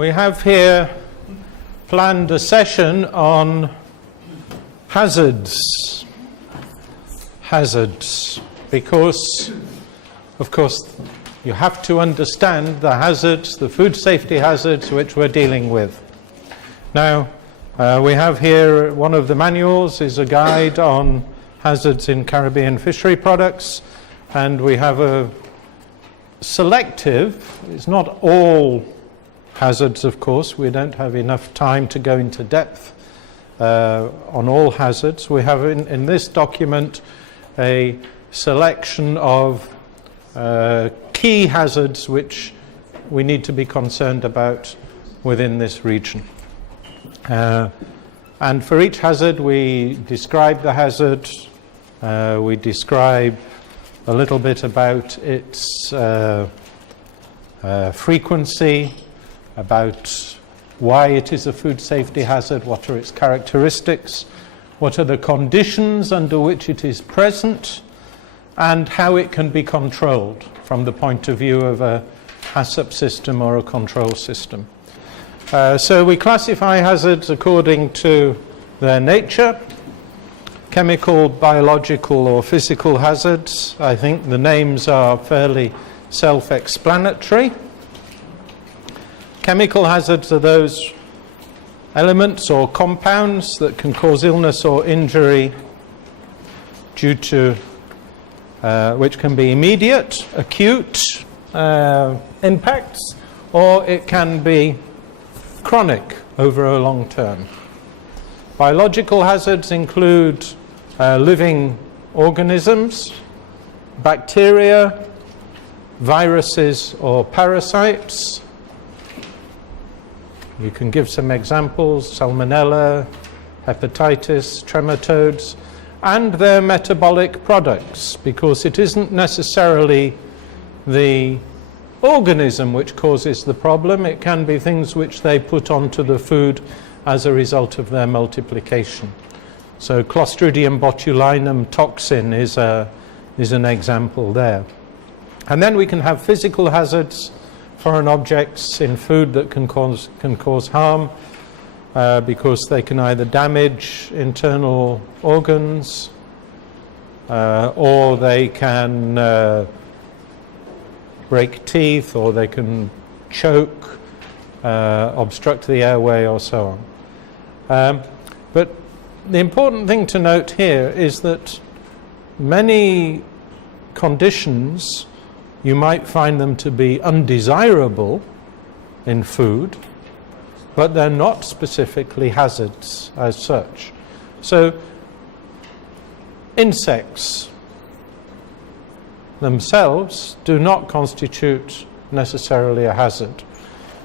We have here planned a session on hazards. Hazards, because, of course, you have to understand the hazards, the food safety hazards which we're dealing with. Now, we have here one of the manuals is a guide on hazards in Caribbean fishery products, and we have a selective, it's not all hazards, of course, we don't have enough time to go into depth on all hazards. We have in this document a selection of key hazards which we need to be concerned about within this region. And for each hazard we describe the hazard, we describe a little bit about its frequency, about why it is a food safety hazard, what are its characteristics, what are the conditions under which it is present, and how it can be controlled from the point of view of a HACCP system or a control system. So we classify hazards according to their nature: chemical, biological or physical hazards. I think the names are fairly self-explanatory. Chemical hazards are those elements or compounds that can cause illness or injury due to which can be immediate, acute impacts, or it can be chronic over a long term. Biological hazards include living organisms, bacteria, viruses or parasites. You can give some examples: salmonella, hepatitis, trematodes, and their metabolic products, because it isn't necessarily the organism which causes the problem, it can be things which they put onto the food as a result of their multiplication. So Clostridium botulinum toxin is an example there. And then we can have physical hazards, foreign objects in food that can cause harm because they can either damage internal organs or they can break teeth, or they can choke, obstruct the airway, or so on. But the important thing to note here is that many conditions you might find them to be undesirable in food, but they're not specifically hazards as such. So insects themselves do not constitute necessarily a hazard.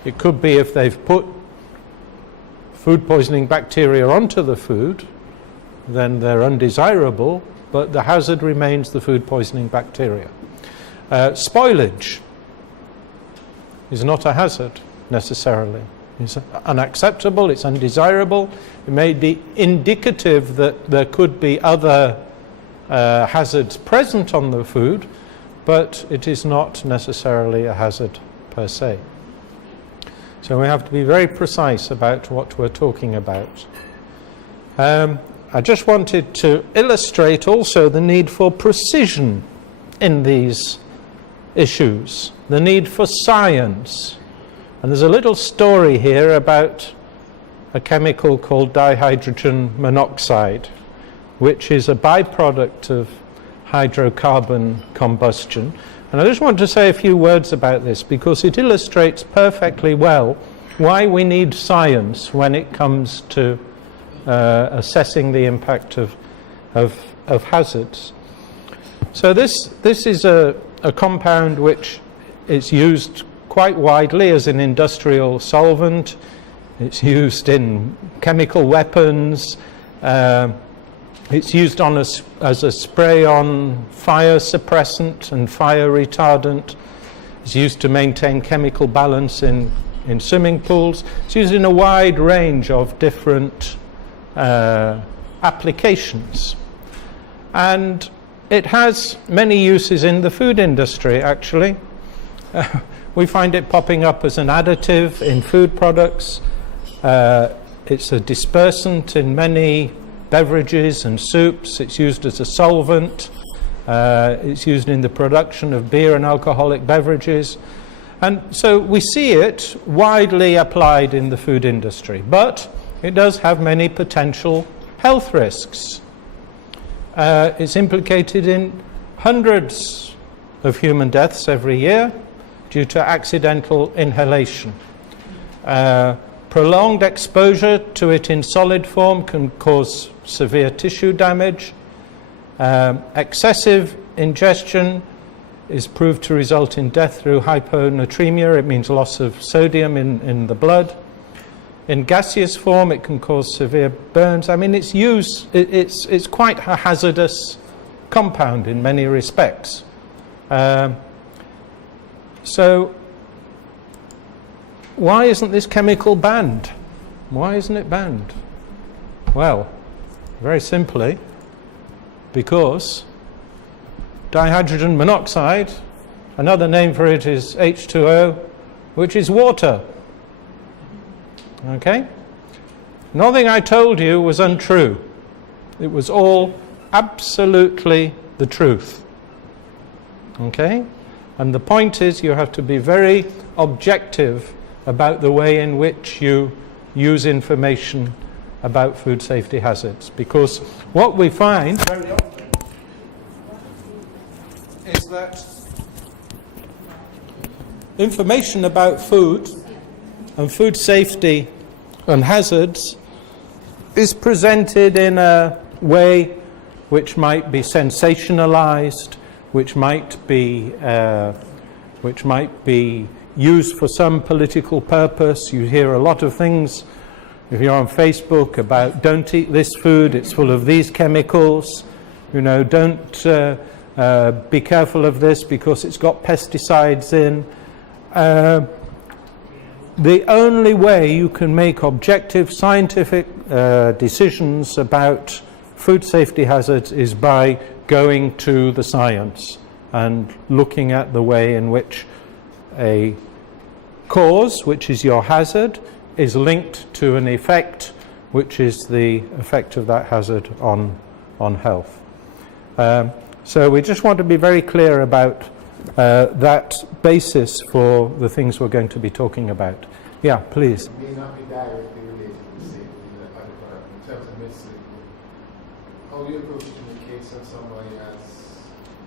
It could be if they've put food poisoning bacteria onto the food, then they're undesirable, but the hazard remains the food poisoning bacteria. Spoilage is not a hazard necessarily. It's unacceptable, it's undesirable. It may be indicative that there could be other hazards present on the food, but it is not necessarily a hazard per se. So we have to be very precise about what we're talking about. I just wanted to illustrate also the need for precision in these issues, the need for science. And there's a little story here about a chemical called dihydrogen monoxide, which is a byproduct of hydrocarbon combustion. And I just want to say a few words about this because it illustrates perfectly well why we need science when it comes to assessing the impact of hazards. So this is a compound which is used quite widely as an industrial solvent. It's used in chemical weapons. It's used as a spray-on fire suppressant and fire retardant. It's used to maintain chemical balance in swimming pools. It's used in a wide range of different applications. And it has many uses in the food industry, actually. We find it popping up as an additive in food products. It's a dispersant in many beverages and soups. It's used as a solvent. It's used in the production of beer and alcoholic beverages. And so we see it widely applied in the food industry, but it does have many potential health risks. It's implicated in hundreds of human deaths every year due to accidental inhalation. Prolonged exposure to it in solid form can cause severe tissue damage. Excessive ingestion is proved to result in death through hyponatremia. It means loss of sodium in the blood. In gaseous form, it can cause severe burns. I mean, it's quite a hazardous compound in many respects. So why isn't this chemical banned? Why isn't it banned? Well, very simply, because dihydrogen monoxide, another name for it is H2O, which is water. Okay? Nothing I told you was untrue. It was all absolutely the truth. Okay? And the point is, you have to be very objective about the way in which you use information about food safety hazards, because what we find very often is that information about food and food safety and hazards is presented in a way which might be sensationalized, which might be used for some political purpose. You hear a lot of things, if you're on Facebook, about don't eat this food, it's full of these chemicals. You know, don't be careful of this because it's got pesticides in. The only way you can make objective scientific decisions about food safety hazards is by going to the science and looking at the way in which a cause, which is your hazard, is linked to an effect, which is the effect of that hazard on health. So we just want to be very clear about that basis for the things we're going to be talking about. Yeah, please. It may not be directly related to safety in terms of medicine. How do you approach it in the case of somebody has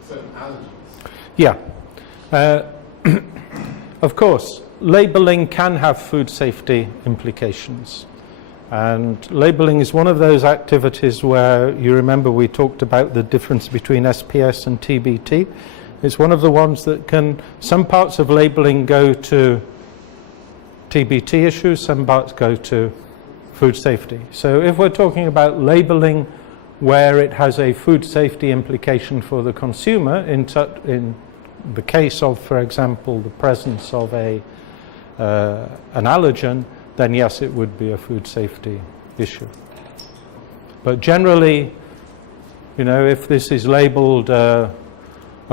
certain allergies? Yeah. Of course, labeling can have food safety implications. And labeling is one of those activities where, you remember we talked about the difference between SPS and TBT. It's one of the ones that some parts of labeling go to TBT issues, some parts go to food safety. So if we're talking about labeling where it has a food safety implication for the consumer, in the case of, for example, the presence of an allergen, then yes, it would be a food safety issue. But generally, you know, if this is labeled a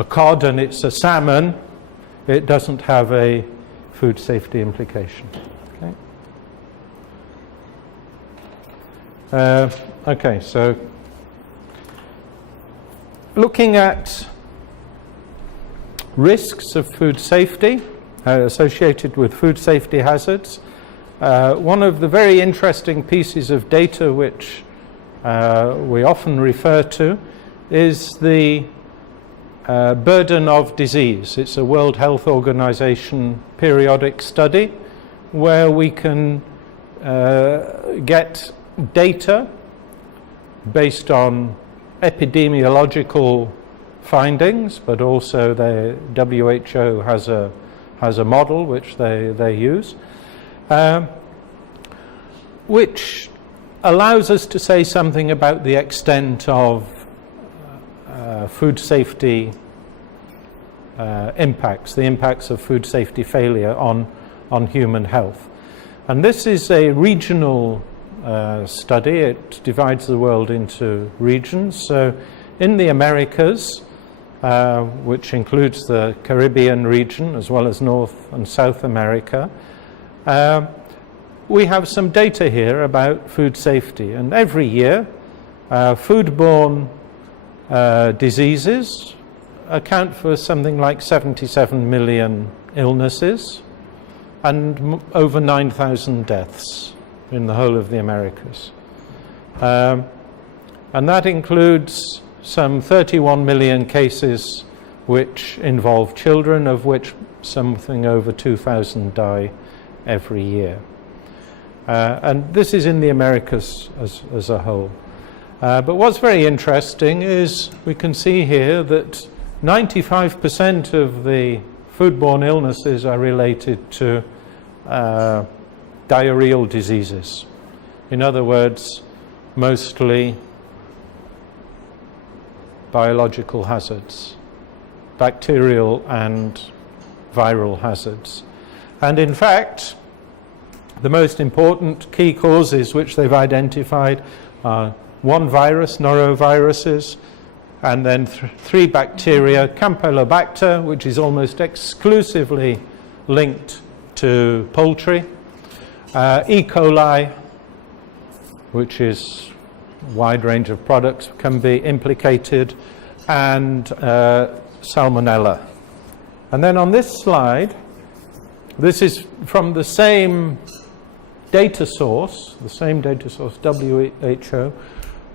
cod and it's a salmon, it doesn't have a food safety implication. Okay. Okay, so looking at risks of food safety associated with food safety hazards, one of the very interesting pieces of data which we often refer to is the burden of disease. It's a World Health Organization periodic study where we can get data based on epidemiological findings, but also the WHO has a model which they use, which allows us to say something about the extent of food safety impacts, the impacts of food safety failure on human health. And this is a regional study. It divides the world into regions. So in the Americas, which includes the Caribbean region as well as North and South America, we have some data here about food safety. And every year, foodborne diseases account for something like 77 million illnesses and over 9,000 deaths in the whole of the Americas. And that includes some 31 million cases which involve children, of which something over 2,000 die every year. And this is in the Americas as a whole. But what's very interesting is we can see here that 95% of the foodborne illnesses are related to diarrheal diseases. In other words, mostly biological hazards, bacterial and viral hazards. And in fact, the most important key causes which they've identified are one virus, noroviruses, and then three bacteria, Campylobacter, which is almost exclusively linked to poultry, E. coli, which is a wide range of products can be implicated, and Salmonella. And then on this slide, this is from the same data source, WHO,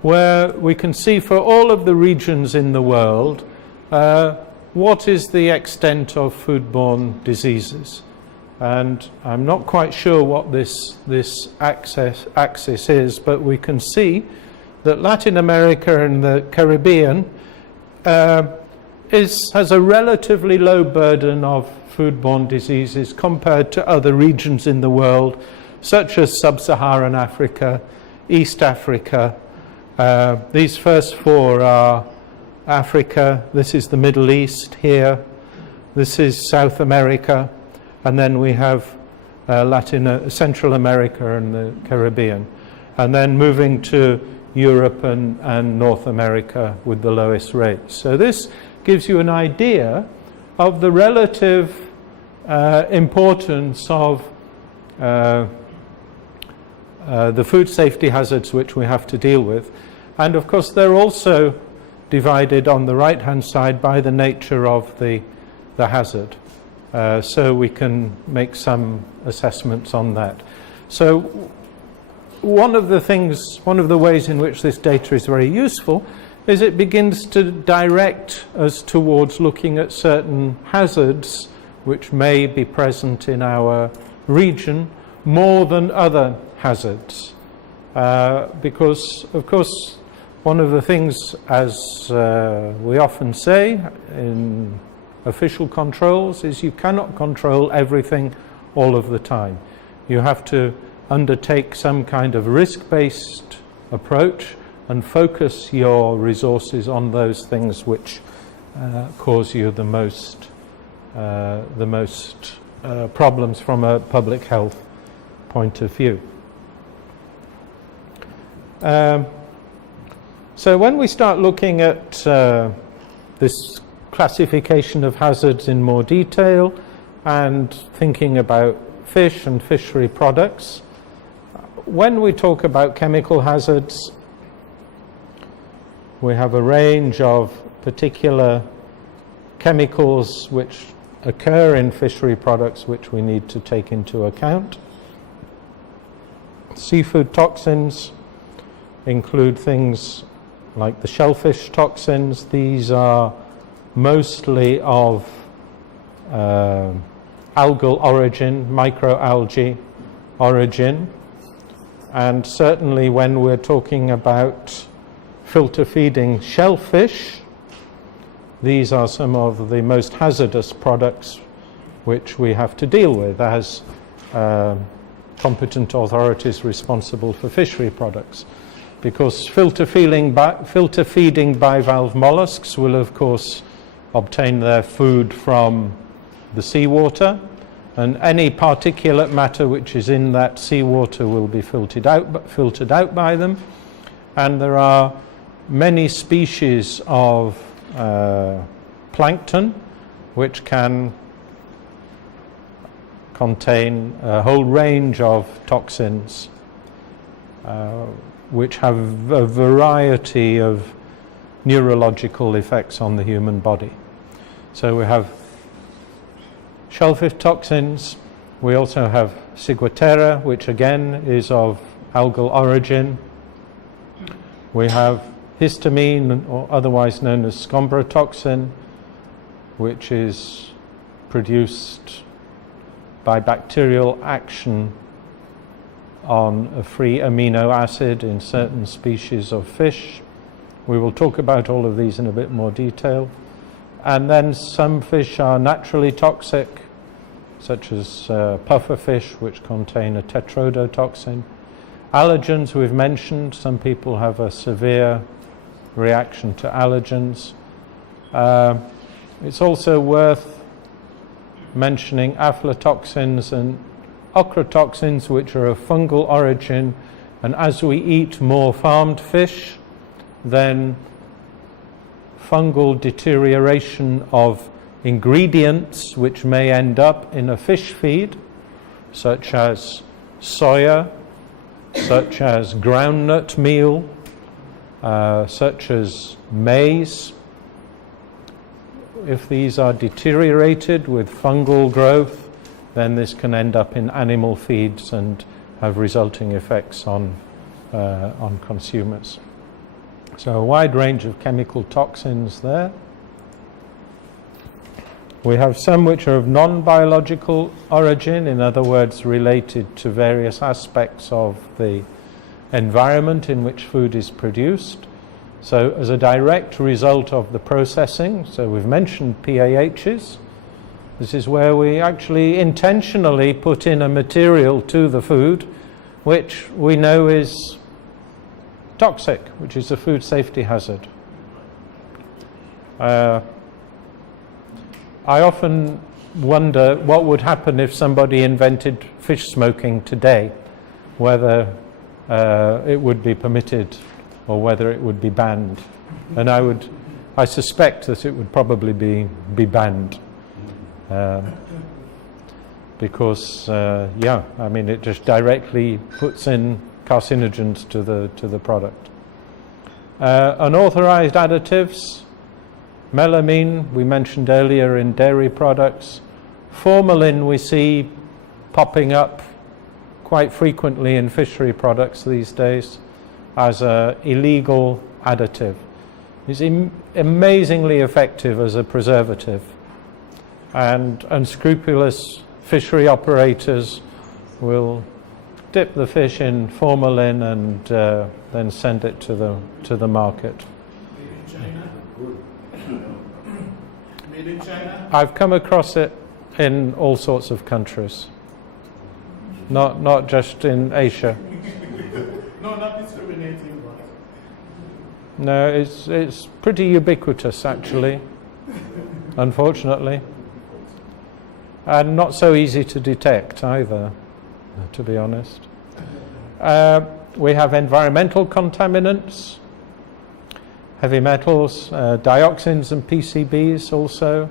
where we can see for all of the regions in the world what is the extent of foodborne diseases. And I'm not quite sure what this axis is, but we can see that Latin America and the Caribbean has a relatively low burden of foodborne diseases compared to other regions in the world, such as Sub-Saharan Africa, East Africa. These first four are Africa, this is the Middle East here, this is South America, and then we have Central America and the Caribbean. And then moving to Europe and North America with the lowest rates. So this gives you an idea of the relative importance of the food safety hazards which we have to deal with. And of course they're also divided on the right hand side by the nature of the hazard. So we can make some assessments on that. So one of the ways in which this data is very useful is it begins to direct us towards looking at certain hazards which may be present in our region more than other hazards. Because, of course, one of the things, as we often say in official controls, is you cannot control everything all of the time. You have to undertake some kind of risk-based approach and focus your resources on those things which cause you the most problems from a public health point of view. So when we start looking at this classification of hazards in more detail and thinking about fish and fishery products, when we talk about chemical hazards, we have a range of particular chemicals which occur in fishery products which we need to take into account. Seafood toxins include things like the shellfish toxins. These are mostly of algal origin, microalgae origin, and certainly when we're talking about filter feeding shellfish, these are some of the most hazardous products which we have to deal with as competent authorities responsible for fishery products. Because filter feeding bivalve mollusks will of course obtain their food from the seawater, and any particulate matter which is in that seawater will be filtered out by them. And there are many species of plankton, which can contain a whole range of toxins which have a variety of neurological effects on the human body. So we have shellfish toxins. We also have ciguatera, which again is of algal origin. We have histamine, or otherwise known as toxin, which is produced by bacterial action on a free amino acid in certain species of fish. We will talk about all of these in a bit more detail. And then some fish are naturally toxic, such as puffer fish, which contain a tetrodotoxin. Allergens we've mentioned. Some people have a severe reaction to allergens. It's also worth mentioning aflatoxins and ochratoxins, which are of fungal origin, and as we eat more farmed fish, then fungal deterioration of ingredients which may end up in a fish feed, such as soya, such as groundnut meal, such as maize. If these are deteriorated with fungal growth, then this can end up in animal feeds and have resulting effects on consumers. So a wide range of chemical toxins there. We have some which are of non-biological origin, in other words, related to various aspects of the environment in which food is produced. So as a direct result of the processing, so we've mentioned PAHs. This is where we actually intentionally put in a material to the food which we know is toxic, which is a food safety hazard. I often wonder what would happen if somebody invented fish smoking today, whether it would be permitted or whether it would be banned. And I suspect that it would probably be banned. Because I mean, it just directly puts in carcinogens to the product. Unauthorized additives, melamine we mentioned earlier in dairy products. Formalin we see popping up quite frequently in fishery products these days as an illegal additive. It's amazingly effective as a preservative, and unscrupulous fishery operators will dip the fish in formalin and then send it to the market. Made in China? I've come across it in all sorts of countries, not just in Asia. No, not discriminating, but No, it's pretty ubiquitous actually, unfortunately, and not so easy to detect either, to be honest. We have environmental contaminants, heavy metals, dioxins and PCBs also.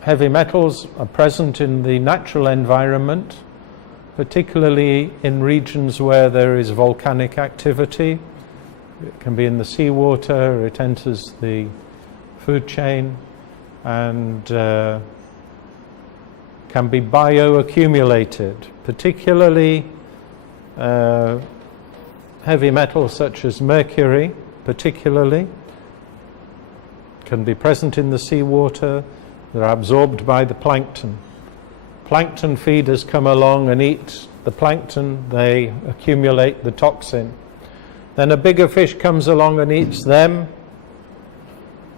Heavy metals are present in the natural environment, particularly in regions where there is volcanic activity. It can be in the seawater, it enters the food chain, and can be bioaccumulated, particularly heavy metals such as mercury, particularly, can be present in the seawater. They're absorbed by the plankton. Plankton feeders come along and eat the plankton, they accumulate the toxin. Then a bigger fish comes along and eats them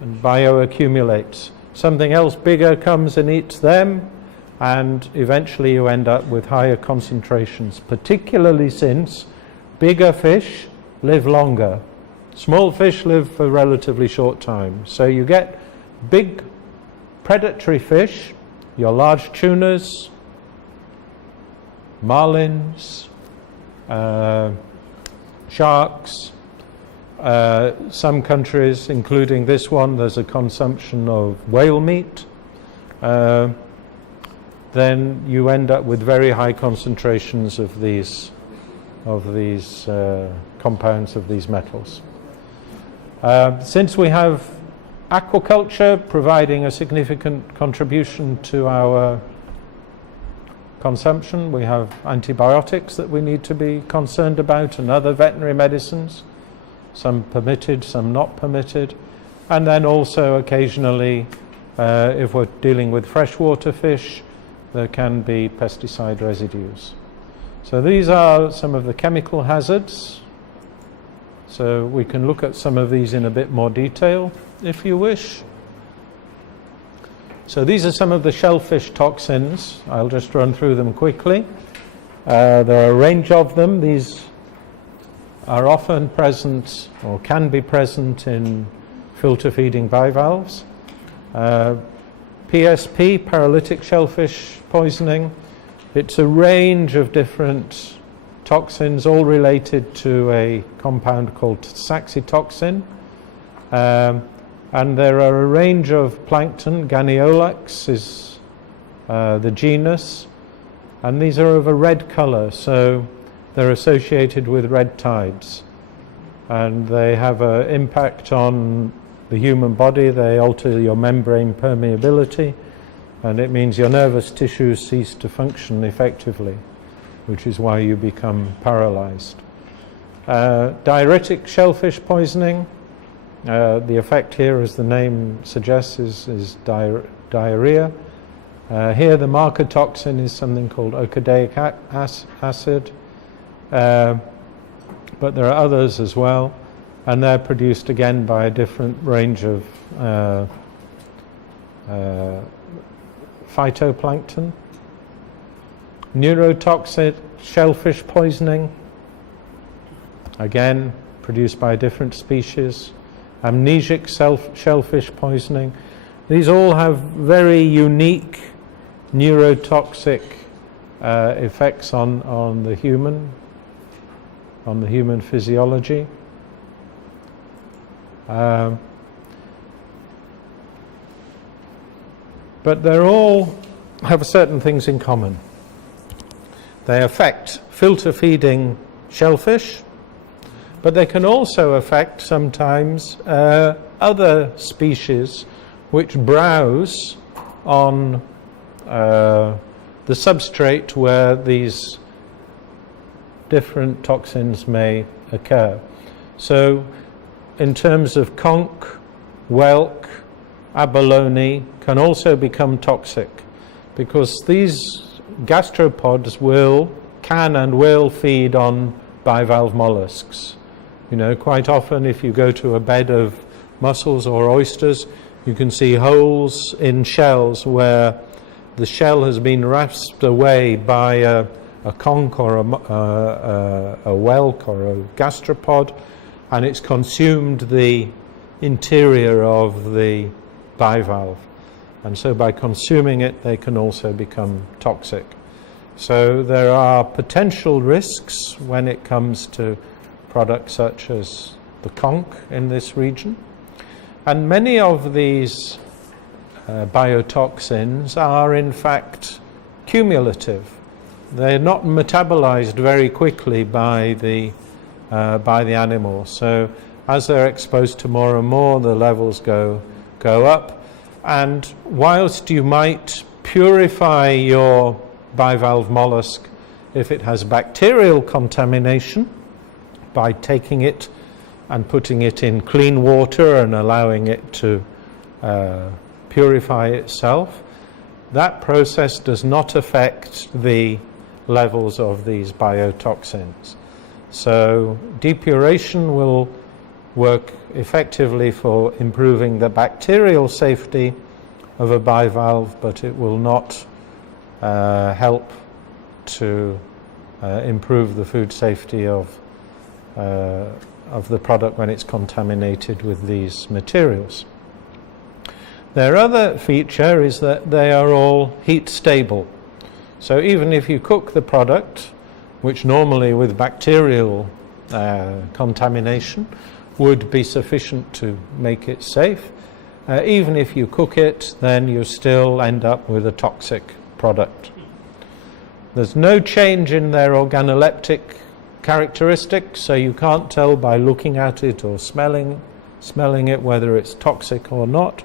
and bioaccumulates. Something else bigger comes and eats them, and eventually you end up with higher concentrations, particularly since bigger fish live longer. Small fish live for a relatively short time. So you get big predatory fish, your large tunas, marlins, sharks, Some countries, including this one, there's a consumption of whale meat. Then you end up with very high concentrations of these compounds, of these metals. Since we have aquaculture providing a significant contribution to our consumption, we have antibiotics that we need to be concerned about, and other veterinary medicines, some permitted, some not permitted, and then also occasionally, if we're dealing with freshwater fish, there can be pesticide residues. So these are some of the chemical hazards. So we can look at some of these in a bit more detail if you wish. So these are some of the shellfish toxins. I'll just run through them quickly. There are a range of them. These are often present, or can be present, in filter feeding bivalves. PSP, paralytic shellfish poisoning. It's a range of different toxins, all related to a compound called ciguatoxin. And there are a range of plankton. Ganyolax is the genus, and these are of a red color, so they're associated with red tides, and they have an impact on the human body. They alter your membrane permeability, and it means your nervous tissues cease to function effectively, which is why you become paralyzed. Diuretic shellfish poisoning. The effect here, as the name suggests, is diarrhea. Here the marker toxin is something called ocadaic acid, but there are others as well, and they're produced again by a different range of phytoplankton. Neurotoxic shellfish poisoning, again produced by a different species. Amnesic shellfish poisoning. These all have very unique neurotoxic effects on the human physiology. But they all have certain things in common. They affect filter feeding shellfish, but they can also affect sometimes other species which browse on the substrate where these different toxins may occur. So in terms of conch, whelk, abalone can also become toxic, because these gastropods can and will feed on bivalve mollusks. You know, quite often if you go to a bed of mussels or oysters, you can see holes in shells where the shell has been rasped away by a conch or a whelk or a gastropod, and it's consumed the interior of the bivalve. And so by consuming it, they can also become toxic. So there are potential risks when it comes to products such as the conch in this region. And many of these biotoxins are in fact cumulative. They're not metabolized very quickly by the animal. So as they're exposed to more and more, the levels go up. And whilst you might purify your bivalve mollusk if it has bacterial contamination by taking it and putting it in clean water and allowing it to purify itself, that process does not affect the levels of these biotoxins. So depuration will work effectively for improving the bacterial safety of a bivalve, but it will not help to improve the food safety of the product when it's contaminated with these materials. Their other feature is that they are all heat stable. So even if you cook the product, which normally with bacterial contamination would be sufficient to make it safe. Even if you cook it, then you still end up with a toxic product. There's no change in their organoleptic characteristics, so you can't tell by looking at it or smelling it whether it's toxic or not.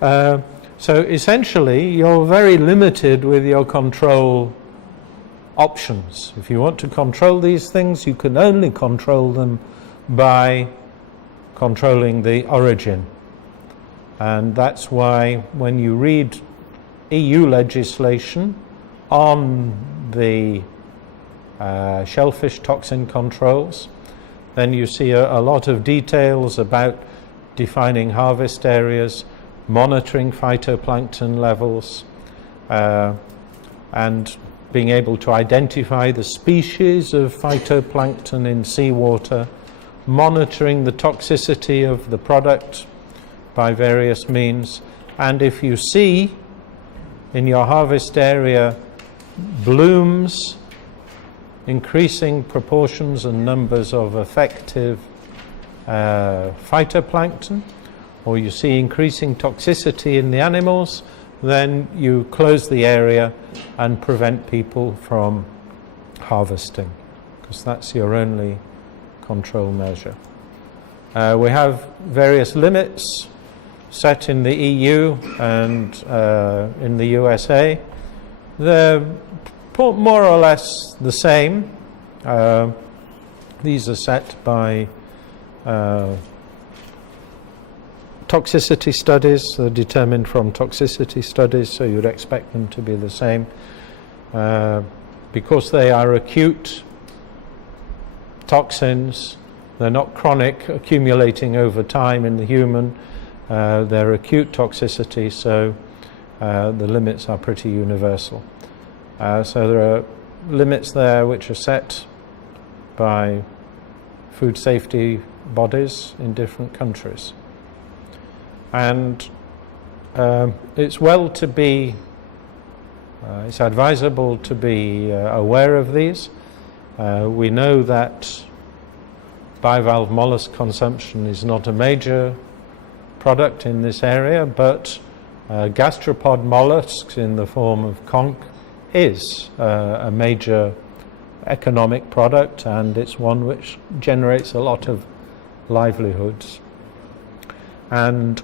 So essentially, you're very limited with your control options. If you want to control these things, you can only control them by controlling the origin. And that's why when you read EU legislation on the shellfish toxin controls, then you see a lot of details about defining harvest areas, monitoring phytoplankton levels, and being able to identify the species of phytoplankton in seawater, monitoring the toxicity of the product by various means. And if you see in your harvest area blooms, increasing proportions and numbers of effective phytoplankton, or you see increasing toxicity in the animals, then you close the area and prevent people from harvesting, because that's your only control measure. We have various limits set in the EU and in the USA. They're more or less the same. These are set by toxicity studies, they're determined from toxicity studies, so you'd expect them to be the same. Because they are acute toxins, they're not chronic, accumulating over time in the human, they're acute toxicity, so the limits are pretty universal. So there are limits there which are set by food safety bodies in different countries. And it's advisable to be aware of these. We know that bivalve mollusk consumption is not a major product in this area, but gastropod mollusks in the form of conch is a major economic product, and it's one which generates a lot of livelihoods. And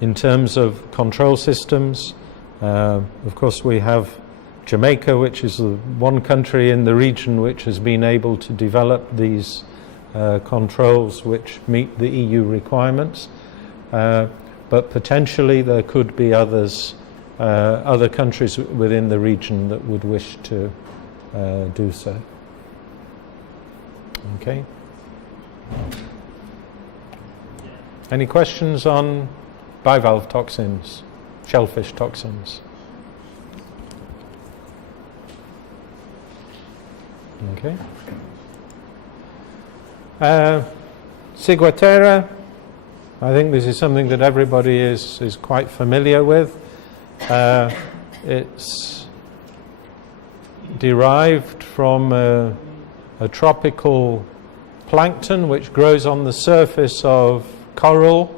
in terms of control systems, of course we have Jamaica, which is the one country in the region which has been able to develop these controls which meet the EU requirements, but potentially there could be other countries within the region that would wish to do so. Okay. Any questions on bivalve toxins, shellfish toxins? Okay. Ciguatera, I think this is something that everybody is quite familiar with. It's derived from a tropical plankton which grows on the surface of coral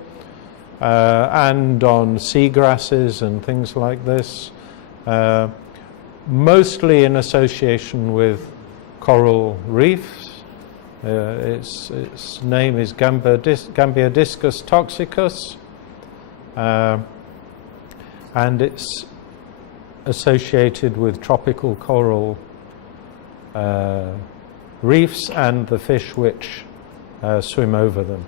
and on seagrasses and things like this, mostly in association with coral reefs. Its name is Gambiodiscus toxicus, and it's associated with tropical coral reefs and the fish which swim over them.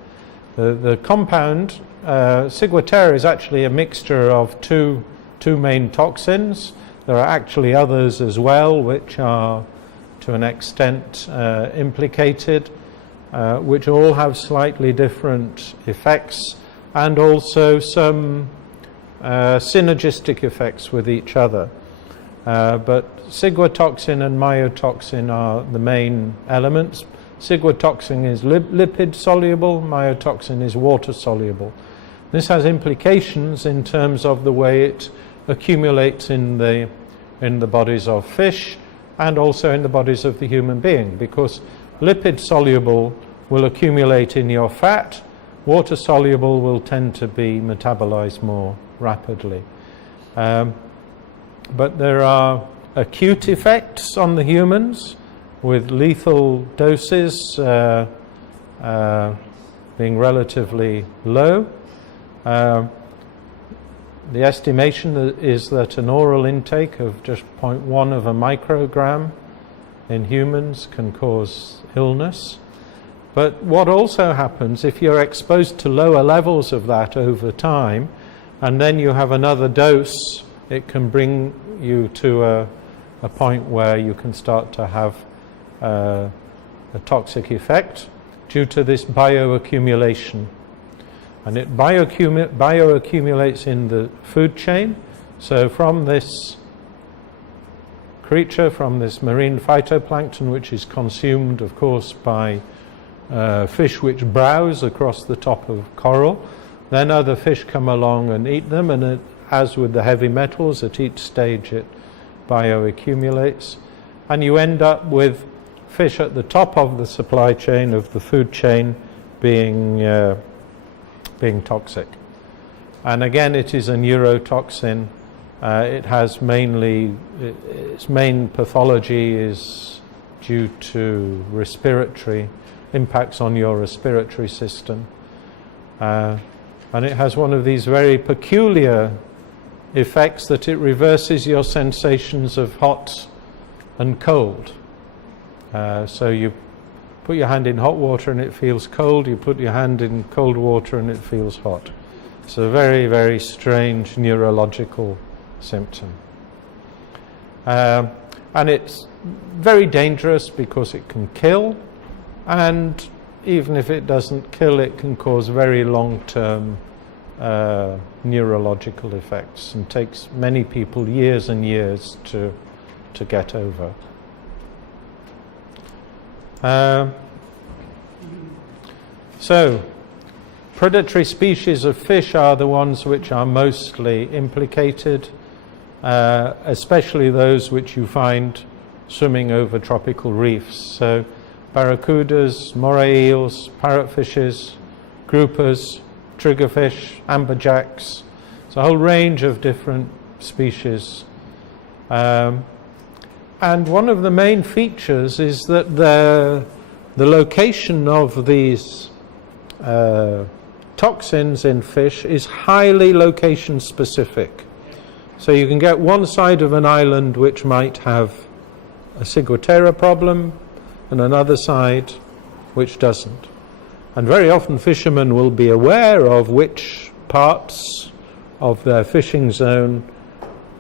The compound, Ciguatera, is actually a mixture of two main toxins. There are actually others as well which are to an extent implicated, which all have slightly different effects and also some synergistic effects with each other. But ciguatoxin and maitotoxin are the main elements. Ciguatoxin is lipid soluble, maitotoxin is water soluble. This has implications in terms of the way it accumulates in the bodies of fish and also in the bodies of the human being, because lipid soluble will accumulate in your fat. Water soluble will tend to be metabolized more rapidly. But there are acute effects on the humans with lethal doses being relatively low. The estimation is that an oral intake of just 0.1 of a microgram in humans can cause illness. But what also happens if you're exposed to lower levels of that over time, and then you have another dose, it can bring you to a point where you can start to have a toxic effect due to this bioaccumulation. And it bioaccumulates in the food chain. So from this creature, from this marine phytoplankton, which is consumed, of course, by fish which browse across the top of coral, then other fish come along and eat them, and as with the heavy metals, at each stage it bioaccumulates. And you end up with fish at the top of the supply chain, of the food chain, being toxic. And again, it is a neurotoxin. It has its main pathology is due to respiratory impacts on your respiratory system. And it has one of these very peculiar effects that it reverses your sensations of hot and cold. So you put your hand in hot water and it feels cold, you put your hand in cold water and it feels hot. It's a very, very strange neurological symptom. And it's very dangerous because it can kill, and even if it doesn't kill, it can cause very long-term neurological effects, and takes many people years and years to get over. So, predatory species of fish are the ones which are mostly implicated, especially those which you find swimming over tropical reefs. So, barracudas, moray eels, parrotfishes, groupers, triggerfish, amberjacks. It's a whole range of different species. And one of the main features is that the location of these toxins in fish is highly location specific. So you can get one side of an island which might have a ciguatera problem and another side which doesn't. And very often fishermen will be aware of which parts of their fishing zone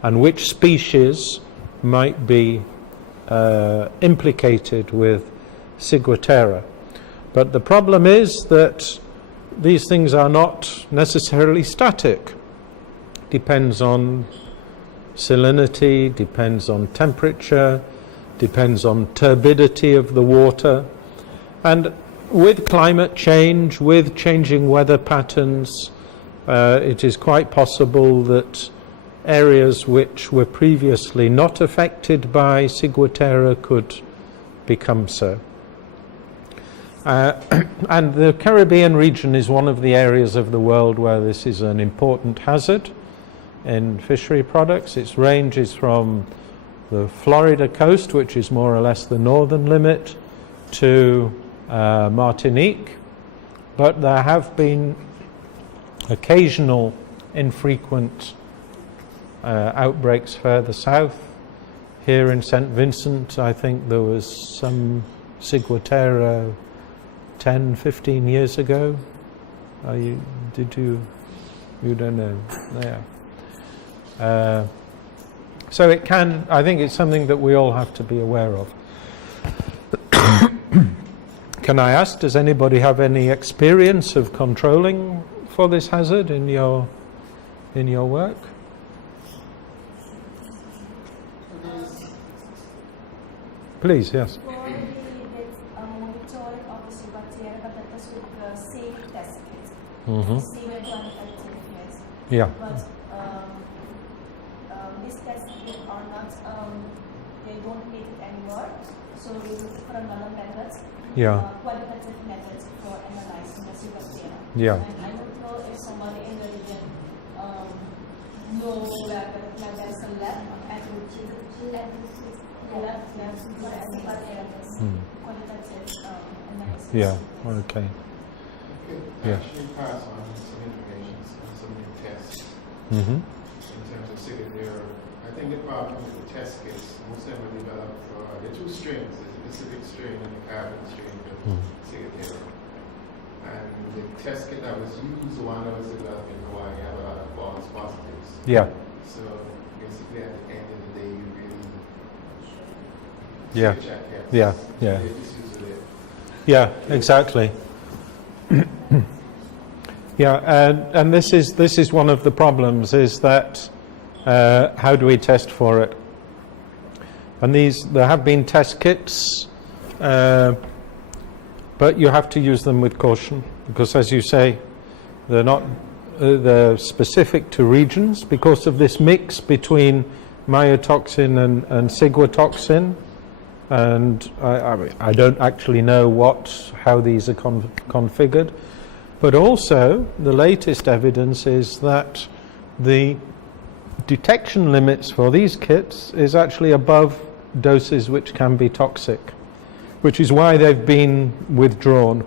and which species might be implicated with ciguatera. But the problem is that these things are not necessarily static. Depends on salinity, depends on temperature, depends on turbidity of the water. And with climate change, with changing weather patterns, it is quite possible that areas which were previously not affected by ciguatera could become so. And the Caribbean region is one of the areas of the world where this is an important hazard in fishery products. Its range is from the Florida coast, which is more or less the northern limit, to Martinique, but there have been occasional infrequent outbreaks further south. Here in St. Vincent, I think there was some ciguatera 10, 15 years ago. You don't know? Yeah. So it can, I think it's something that we all have to be aware of. Can I ask, does anybody have any experience of controlling for this hazard in your work? Please, yes. Before we did a monitoring of the ciguatera, but that was with the safe test kit. Mm-hmm. To see where to untitled yes. Yeah. But this test kit are not they don't make it anymore. So we look for another methods, Yeah. qualitative methods for analyzing the Ciguatera. Yeah. And I don't know if somebody in the region know whether there's a lab at the qualitative analysis. Yeah. Okay. Could Yeah. actually pass on some information on some new tests Mm-hmm. in terms of Ciguatera. I think the problem with the test kits, most of them were developed for the two strains, there's a specific strain and the carbon strain of Ciguatera. And the test kit that was used, the one that was developed in Hawaii, had a lot of false positives. Yeah. So basically at the end of the day, you really Yeah. check, Yeah. Yeah. They just use it. Yeah, exactly. Yeah, and this is one of the problems, is that how do we test for it? And there have been test kits, but you have to use them with caution, because as you say, they're not they're specific to regions because of this mix between maitotoxin and ciguatoxin. And I don't actually know how these are configured. But also, the latest evidence is that the detection limits for these kits is actually above doses which can be toxic, which is why they've been withdrawn.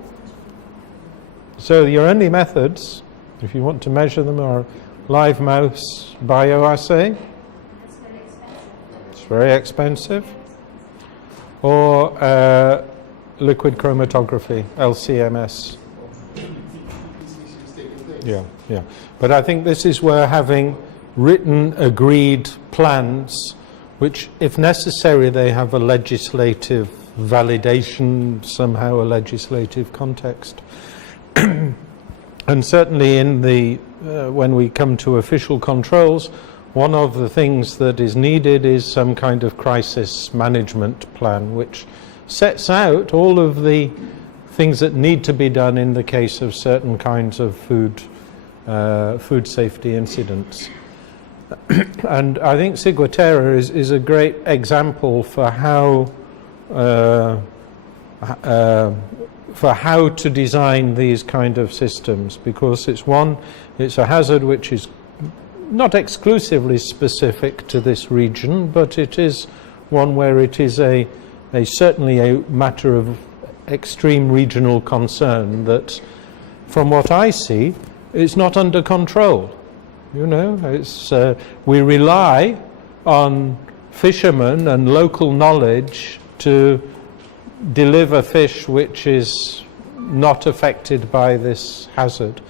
So your only methods, if you want to measure them, are live mouse bioassay. It's very expensive. It's very expensive. Or liquid chromatography, LCMS. Yeah, yeah. But I think this is where having written, agreed plans, which, if necessary, they have a legislative validation, somehow a legislative context. And certainly in the when we come to official controls, one of the things that is needed is some kind of crisis management plan, which sets out all of the things that need to be done in the case of certain kinds of food safety incidents. And I think Ciguatera is a great example for how to design these kind of systems, because it's a hazard which is not exclusively specific to this region, but it is one where it is certainly a matter of extreme regional concern that, from what I see, it's not under control. You know, we rely on fishermen and local knowledge to deliver fish which is not affected by this hazard.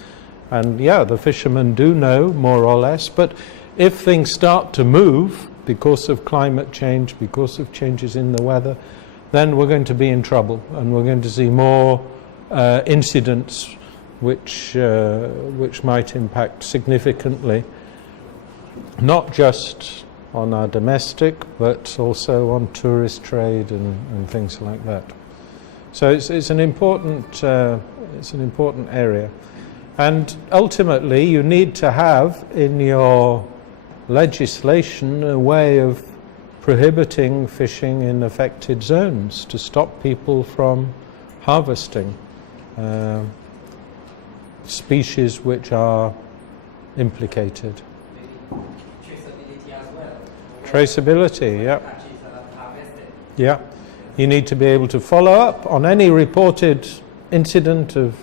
And yeah, the fishermen do know more or less, but if things start to move because of climate change, because of changes in the weather, then we're going to be in trouble, and we're going to see more incidents which might impact significantly, not just on our domestic, but also on tourist trade and things like that. So it's an important area, and ultimately you need to have in your legislation a way of prohibiting fishing in affected zones to stop people from harvesting species which are implicated. Traceability as well. Traceability, yeah. Catches are harvested. Yeah. You need to be able to follow up on any reported incident of,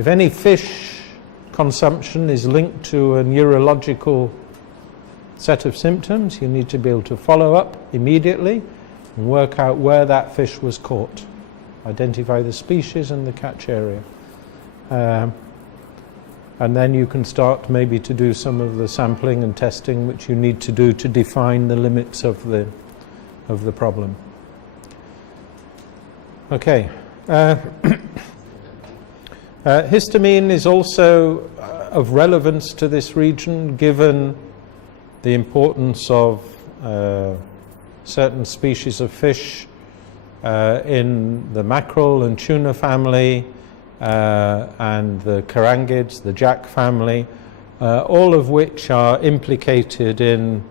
if any fish consumption is linked to a neurological set of symptoms, you need to be able to follow up immediately and work out where that fish was caught, identify the species and the catch area. And then you can start maybe to do some of the sampling and testing which you need to do to define the limits of the problem. Okay. Histamine is also of relevance to this region, given the importance of certain species of fish in the mackerel and tuna family, and the carangids, the jack family, all of which are implicated in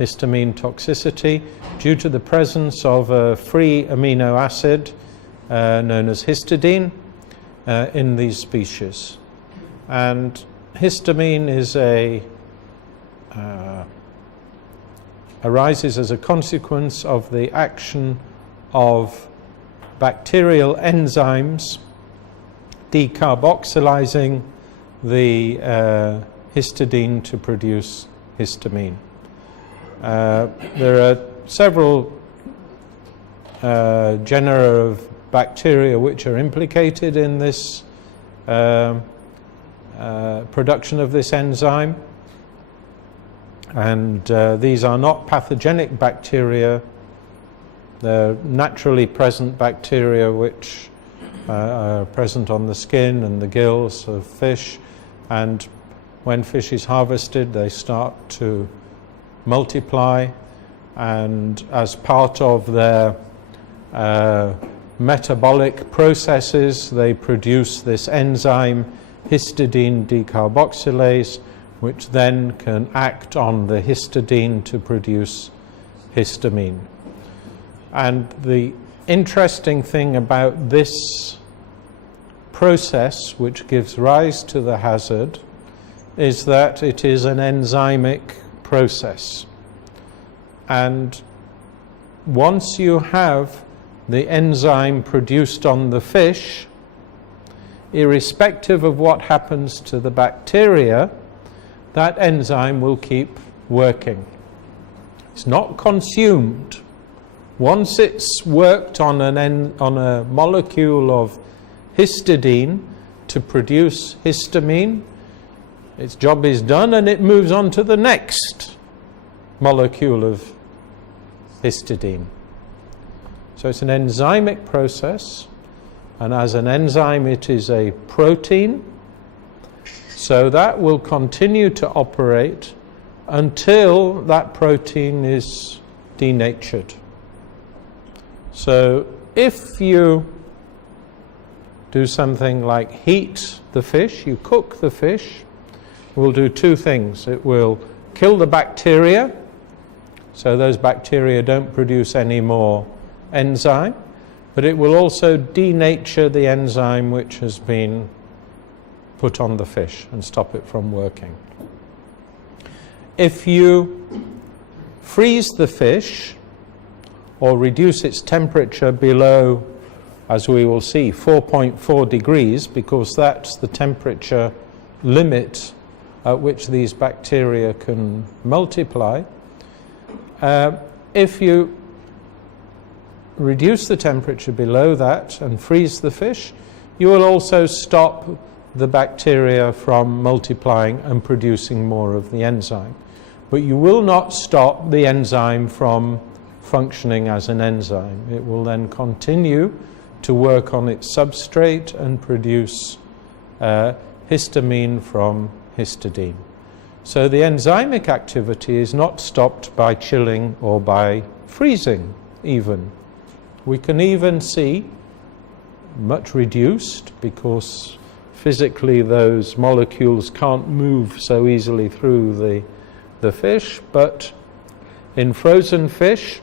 histamine toxicity due to the presence of a free amino acid known as histidine in these species. And histamine is arises as a consequence of the action of bacterial enzymes decarboxylizing the histidine to produce histamine. There are several genera of bacteria which are implicated in this production of this enzyme, and these are not pathogenic bacteria. They're naturally present bacteria which are present on the skin and the gills of fish, and when fish is harvested they start to multiply, and as part of their metabolic processes they produce this enzyme histidine decarboxylase, which then can act on the histidine to produce histamine. And the interesting thing about this process, which gives rise to the hazard, is that it is an enzymic process. And once you have the enzyme produced on the fish, irrespective of what happens to the bacteria, that enzyme will keep working. It's not consumed. Once it's worked on a molecule of histidine to produce histamine, its job is done and it moves on to the next molecule of histidine. So it's an enzymic process, and as an enzyme it is a protein, so that will continue to operate until that protein is denatured. So if you do something like heat the fish, you cook the fish, it will do two things. It will kill the bacteria, so those bacteria don't produce any more enzyme, but it will also denature the enzyme which has been put on the fish and stop it from working. If you freeze the fish or reduce its temperature below, as we will see, 4.4 degrees, because that's the temperature limit at which these bacteria can multiply. If you reduce the temperature below that and freeze the fish, you will also stop the bacteria from multiplying and producing more of the enzyme. But you will not stop the enzyme from functioning as an enzyme. It will then continue to work on its substrate and produce histamine from histidine. So the enzymic activity is not stopped by chilling or by freezing even. We can even see much reduced, because physically those molecules can't move so easily through the fish, but in frozen fish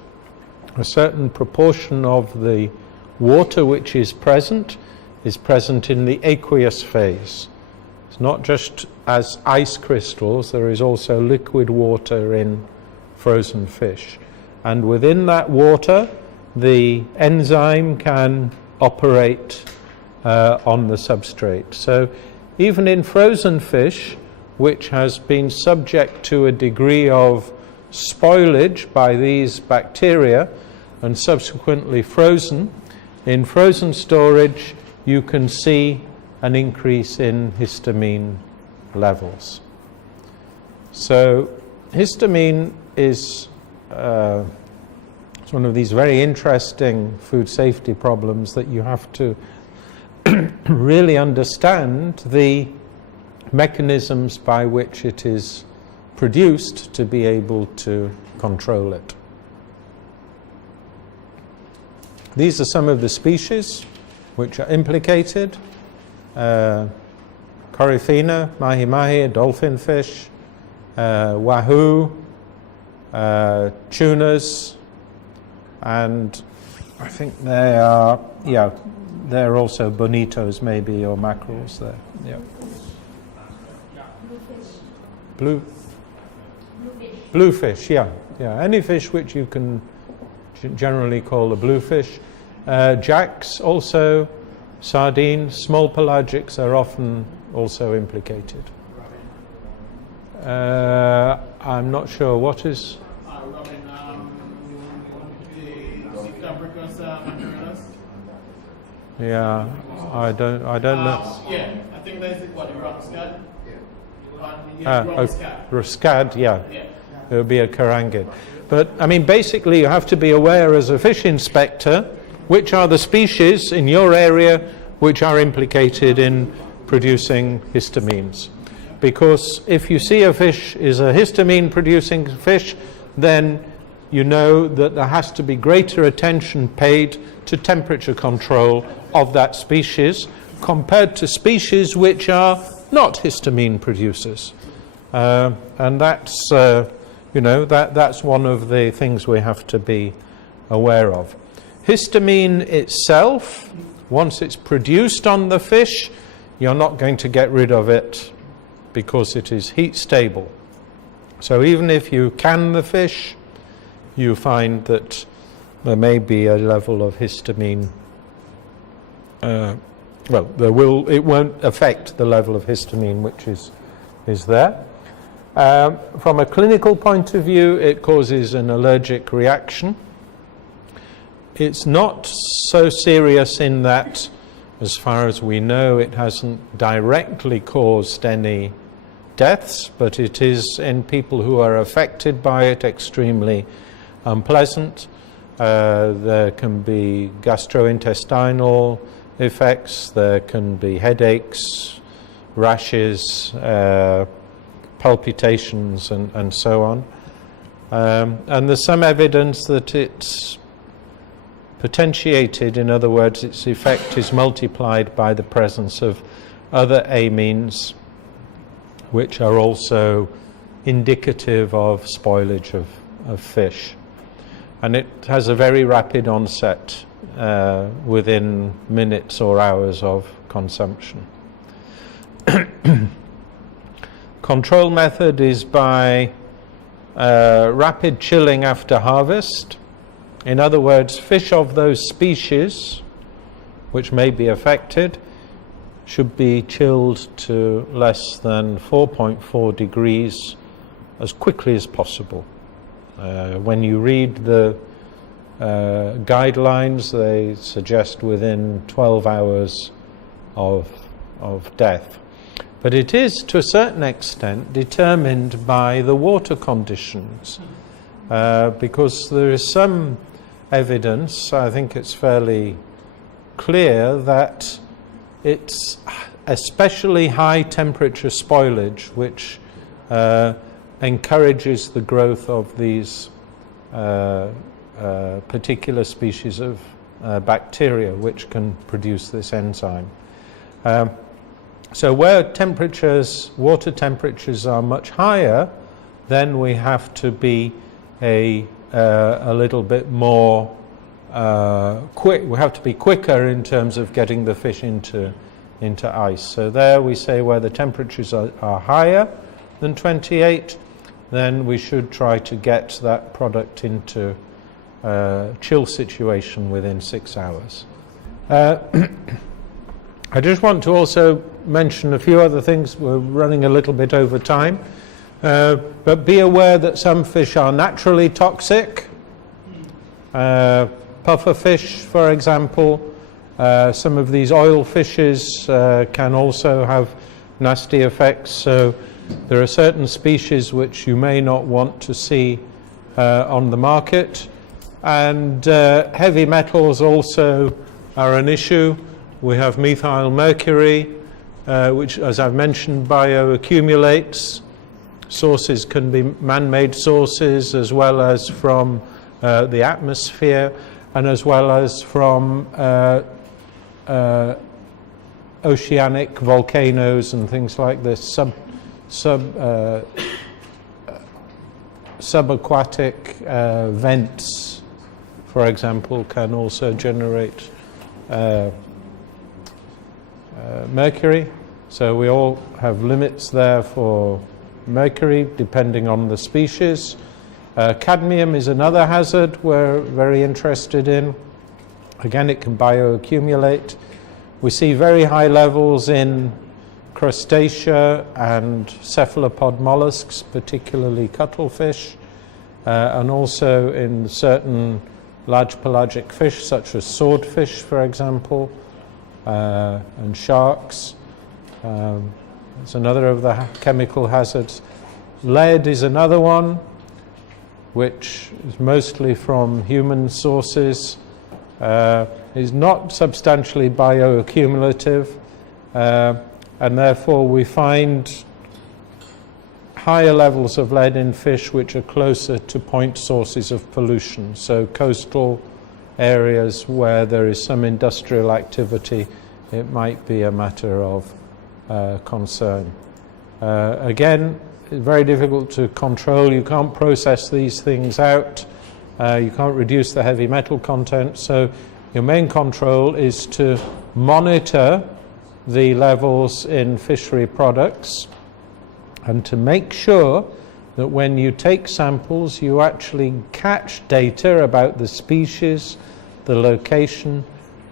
a certain proportion of the water which is present in the aqueous phase. It's not just as ice crystals, there is also liquid water in frozen fish, and within that water the enzyme can operate on the substrate. So even in frozen fish, which has been subject to a degree of spoilage by these bacteria and subsequently frozen, in frozen storage you can see an increase in histamine levels. So histamine is it's one of these very interesting food safety problems that you have to really understand the mechanisms by which it is produced to be able to control it. These are some of the species which are implicated. Coryphena, mahi-mahi, a dolphin fish, wahoo, tunas, and I think they are, yeah, they're also bonitos maybe, or mackerels there. Yeah. Bluefish, yeah. Any fish which you can generally call a bluefish. Jacks also, sardines, small pelagics are often also implicated. I'm not sure what is. Yeah, I don't know. Yeah, I think that's what the rock scad. Scad, yeah. It would be a carangid. But, I mean, basically you have to be aware as a fish inspector which are the species in your area which are implicated in producing histamines. Because if you see a fish is a histamine-producing fish, then you know that there has to be greater attention paid to temperature control of that species compared to species which are not histamine producers. And that's, that's one of the things we have to be aware of. Histamine itself, once it's produced on the fish, you're not going to get rid of it because it is heat stable. So even if you can the fish, you find that there may be a level of histamine. It won't affect the level of histamine which is there. From a clinical point of view, it causes an allergic reaction. It's not so serious in that, as far as we know, it hasn't directly caused any deaths, but it is, in people who are affected by it, extremely unpleasant. There can be gastrointestinal effects, there can be headaches, rashes, palpitations, and so on. And there's some evidence that it's potentiated, in other words, its effect is multiplied by the presence of other amines, which are also indicative of spoilage of fish. And it has a very rapid onset within minutes or hours of consumption. Control method is by rapid chilling after harvest. In other words, fish of those species which may be affected should be chilled to less than 4.4 degrees as quickly as possible. When you read the guidelines, they suggest within 12 hours of death. But it is, to a certain extent, determined by the water conditions, because there is some evidence, I think it's fairly clear, that it's especially high temperature spoilage which encourages the growth of these particular species of bacteria which can produce this enzyme. So where water temperatures are much higher, then we have to be a little bit more quick. We have to be quicker in terms of getting the fish into ice. So there we say where the temperatures are higher than 28, then we should try to get that product into chill situation within 6 hours. I just want to also mention a few other things. We're running a little bit over time. But be aware that some fish are naturally toxic. Puffer fish, for example, some of these oil fishes can also have nasty effects. So there are certain species which you may not want to see on the market. And heavy metals also are an issue. We have methyl mercury, which, as I've mentioned, bioaccumulates. Sources can be man-made sources, as well as from the atmosphere, and as well as from oceanic volcanoes and things like this, subaquatic vents, for example, can also generate mercury. So we all have limits there for mercury depending on the species. Cadmium is another hazard we're very interested in. Again, it can bioaccumulate. We see very high levels in crustacea and cephalopod mollusks, particularly cuttlefish, and also in certain large pelagic fish such as swordfish, for example, and sharks. It's another of the chemical hazards. Lead is another one, which is mostly from human sources, is not substantially bioaccumulative, and therefore we find higher levels of lead in fish which are closer to point sources of pollution. So coastal areas where there is some industrial activity, it might be a matter of concern. Again, it's very difficult to control. You can't process these things out. You can't reduce the heavy metal content. So your main control is to monitor the levels in fishery products and to make sure that when you take samples, you actually catch data about the species, the location,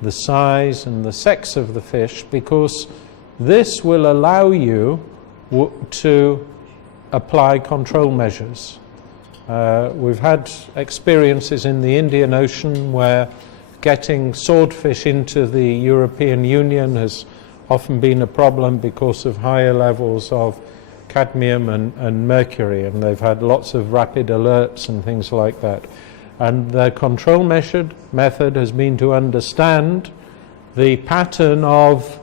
the size, and the sex of the fish, because this will allow you to apply control measures. We've had experiences in the Indian Ocean where getting swordfish into the European Union has often been a problem because of higher levels of cadmium and mercury, and they've had lots of rapid alerts and things like that. And the control method has been to understand the pattern of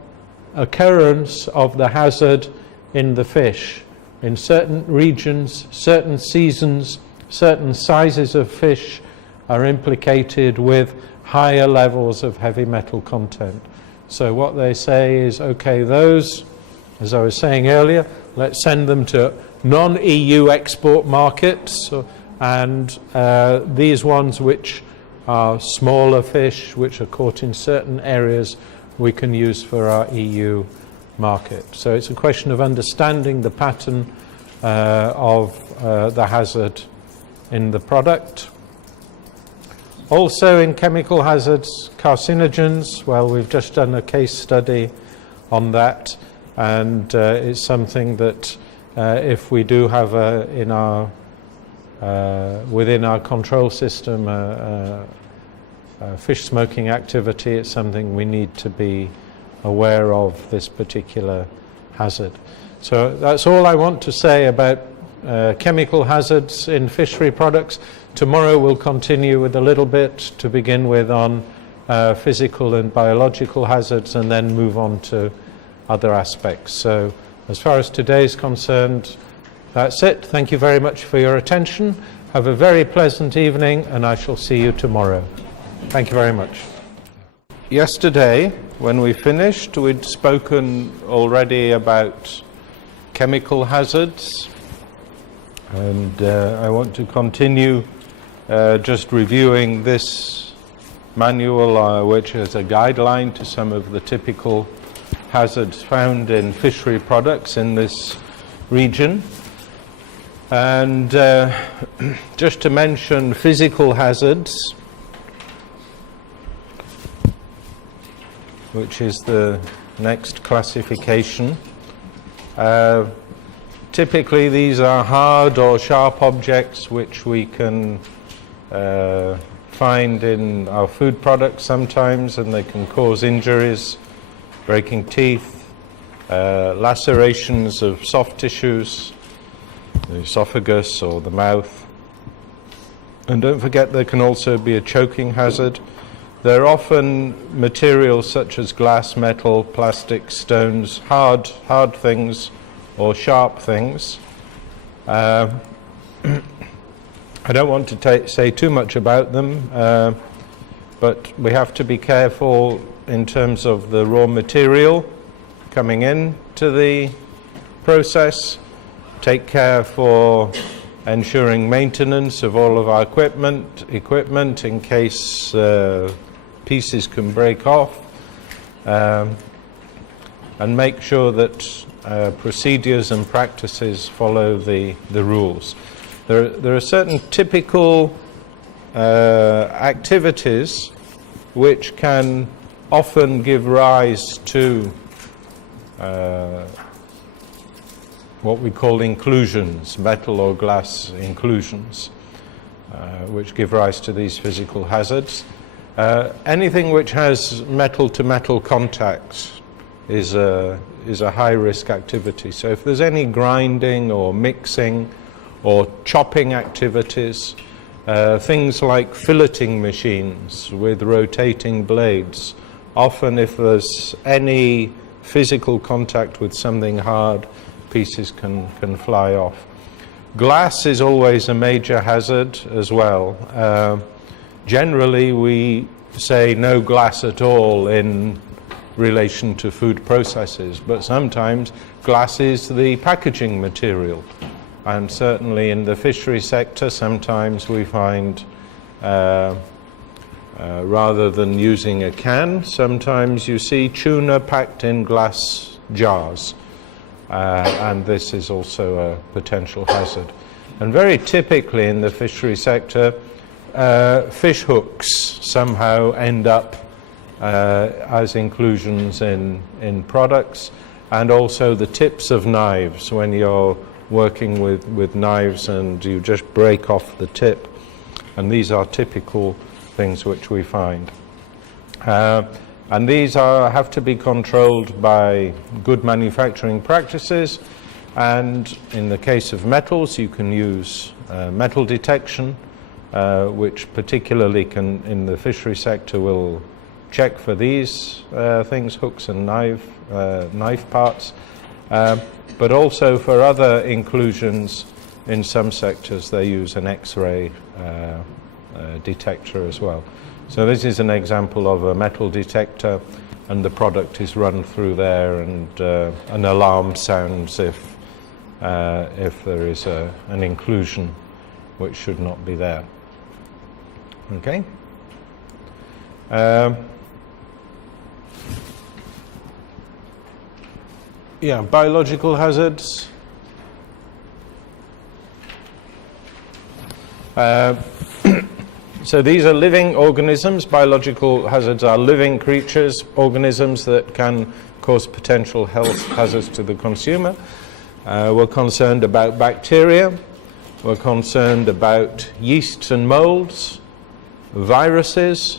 occurrence of the hazard in the fish. In certain regions, certain seasons, certain sizes of fish are implicated with higher levels of heavy metal content. So what they say is, okay, those, as I was saying earlier, let's send them to non-EU export markets, and these ones which are smaller fish, which are caught in certain areas, we can use for our EU market. So it's a question of understanding the pattern of the hazard in the product. Also in chemical hazards, carcinogens, well, we've just done a case study on that, and it's something that if we do have within our control system fish smoking activity, it's something we need to be aware of, this particular hazard. So that's all I want to say about chemical hazards in fishery products. Tomorrow we'll continue with a little bit to begin with on physical and biological hazards, and then move on to other aspects. So as far as today is concerned, that's it. Thank you very much for your attention. Have a very pleasant evening, and I shall see you tomorrow. Thank you very much. Yesterday, when we finished, we'd spoken already about chemical hazards, and I want to continue just reviewing this manual, which is a guideline to some of the typical hazards found in fishery products in this region. And just to mention physical hazards, which is the next classification. Typically these are hard or sharp objects which we can find in our food products sometimes, and they can cause injuries, breaking teeth, lacerations of soft tissues, the esophagus or the mouth. And don't forget, there can also be a choking hazard. They're often materials such as glass, metal, plastic, stones, hard things or sharp things. I don't want to say too much about them, but we have to be careful in terms of the raw material coming in to the process. Take care for ensuring maintenance of all of our equipment in case pieces can break off, and make sure that procedures and practices follow the rules. There are certain typical activities which can often give rise to what we call inclusions, metal or glass inclusions, which give rise to these physical hazards. Anything which has metal-to-metal contact is a high-risk activity. So if there's any grinding or mixing or chopping activities, things like filleting machines with rotating blades, often if there's any physical contact with something hard, pieces can fly off. Glass is always a major hazard as well. Generally, we say no glass at all in relation to food processes, but sometimes glass is the packaging material. And certainly in the fishery sector, sometimes we find rather than using a can, sometimes you see tuna packed in glass jars. And this is also a potential hazard. And very typically in the fishery sector, fish hooks somehow end up as inclusions in products, and also the tips of knives when you're working with knives and you just break off the tip. And these are typical things which we find. And these have to be controlled by good manufacturing practices, and in the case of metals you can use metal detection, which particularly in the fishery sector will check for these things, hooks and knife parts, but also for other inclusions in some sectors they use an X-ray detector as well. So this is an example of a metal detector, and the product is run through there, and an alarm sounds if there is an inclusion which should not be there. Okay. Yeah, biological hazards. So these are living organisms. Biological hazards are living creatures, organisms that can cause potential health hazards to the consumer. We're concerned about bacteria. We're concerned about yeasts and molds, viruses,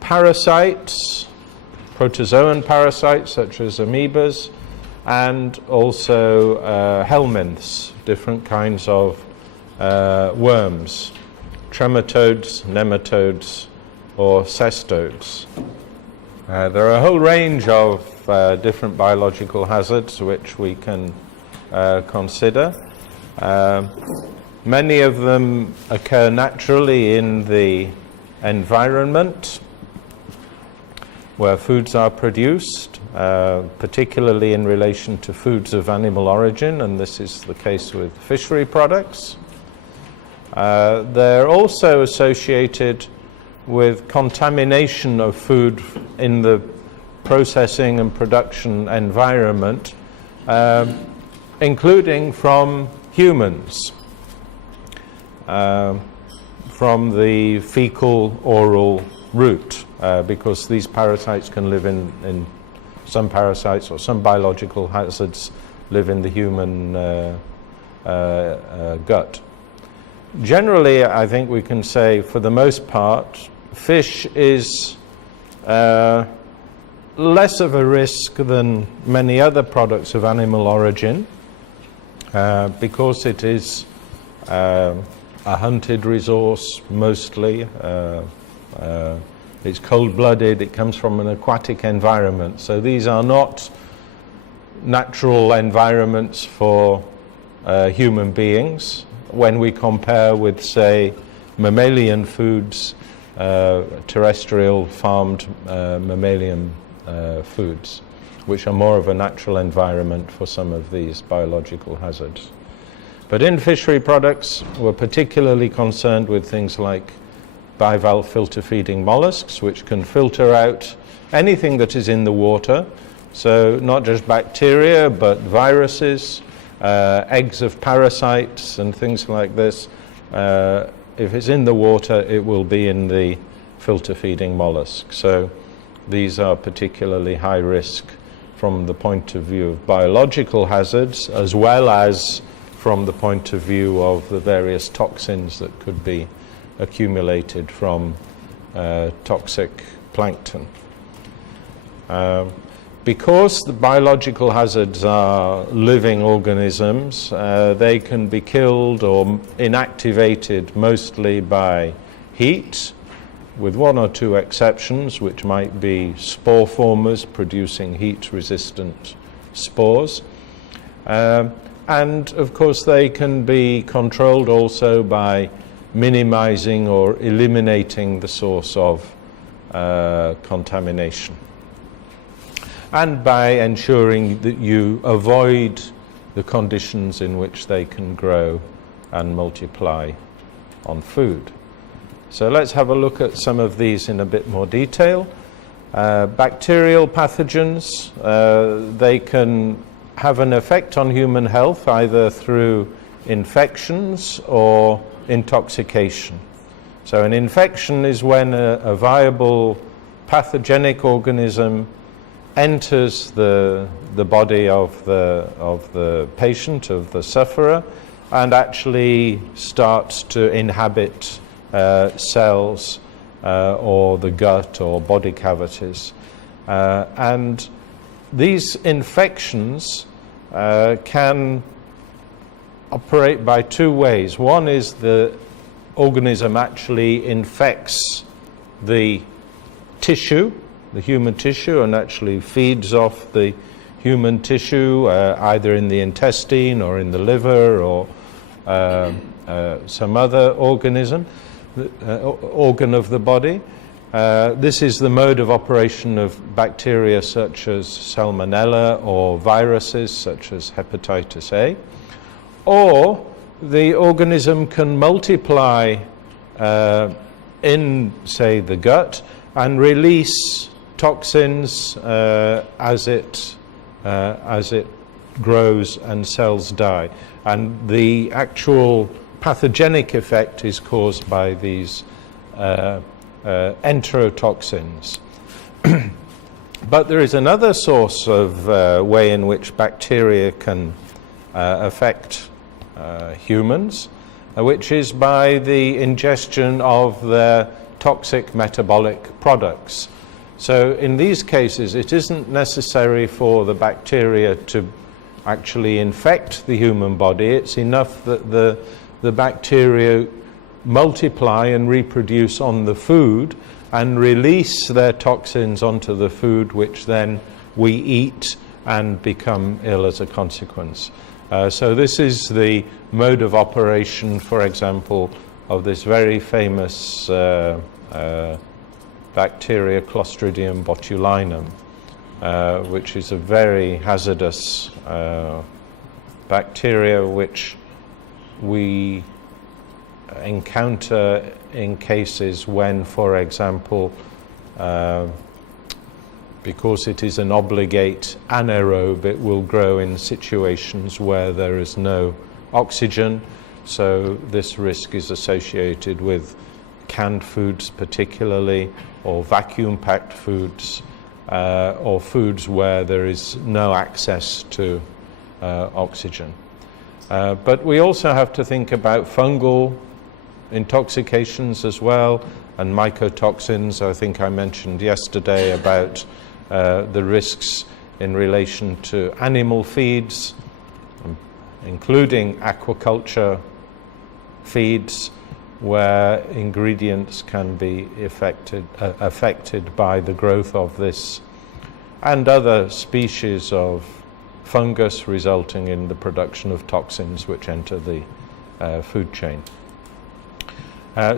parasites, protozoan parasites such as amoebas, and also helminths, different kinds of worms, trematodes, nematodes, or cestodes. There are a whole range of different biological hazards which we can consider. Many of them occur naturally in the environment where foods are produced, particularly in relation to foods of animal origin, and this is the case with fishery products. They're also associated with contamination of food in the processing and production environment, including from humans, from the fecal-oral route, because these parasites can live in some parasites, or some biological hazards live in the human gut. Generally, I think we can say, for the most part, fish is less of a risk than many other products of animal origin, because it is a hunted resource mostly. It's cold-blooded, it comes from an aquatic environment. So these are not natural environments for human beings when we compare with, say, mammalian foods, terrestrial farmed mammalian foods, which are more of a natural environment for some of these biological hazards. But in fishery products, we're particularly concerned with things like bivalve filter feeding mollusks, which can filter out anything that is in the water. So not just bacteria, but viruses, eggs of parasites and things like this. If it's in the water, it will be in the filter feeding mollusk. So these are particularly high risk from the point of view of biological hazards, as well as from the point of view of the various toxins that could be accumulated from toxic plankton. Because the biological hazards are living organisms, they can be killed or inactivated mostly by heat, with one or two exceptions, which might be spore formers producing heat-resistant spores. And of course they can be controlled also by minimizing or eliminating the source of contamination, and by ensuring that you avoid the conditions in which they can grow and multiply on food. So let's have a look at some of these in a bit more detail. Bacterial pathogens, they can have an effect on human health either through infections or intoxication. So an infection is when a viable pathogenic organism enters the body of the patient, of the sufferer, and actually starts to inhabit cells or the gut or body cavities. And these infections can operate by two ways. One is the organism actually infects the tissue, the human tissue, and actually feeds off the human tissue either in the intestine or in the liver or some other organism, organ of the body. This is the mode of operation of bacteria such as Salmonella or viruses such as hepatitis A. Or the organism can multiply in, say, the gut and release toxins as it grows and cells die. And the actual pathogenic effect is caused by these enterotoxins. But there is another source of way in which bacteria can affect humans, which is by the ingestion of their toxic metabolic products. So in these cases, it isn't necessary for the bacteria to actually infect the human body. It's enough that the bacteria multiply and reproduce on the food and release their toxins onto the food, which then we eat and become ill as a consequence. So this is the mode of operation, for example, of this very famous bacteria, Clostridium botulinum, which is a very hazardous bacteria which we encounter in cases when, for example, because it is an obligate anaerobe, it will grow in situations where there is no oxygen. So this risk is associated with canned foods particularly, or vacuum-packed foods, or foods where there is no access to oxygen. But we also have to think about fungal intoxications as well, and mycotoxins. I think I mentioned yesterday about the risks in relation to animal feeds, including aquaculture feeds, where ingredients can be affected by the growth of this and other species of fungus, resulting in the production of toxins which enter the food chain.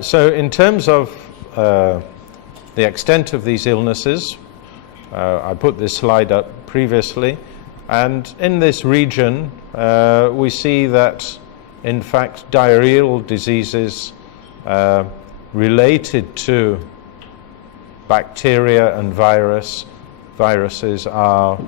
So in terms of the extent of these illnesses, I put this slide up previously, and in this region we see that in fact, diarrheal diseases related to bacteria and viruses are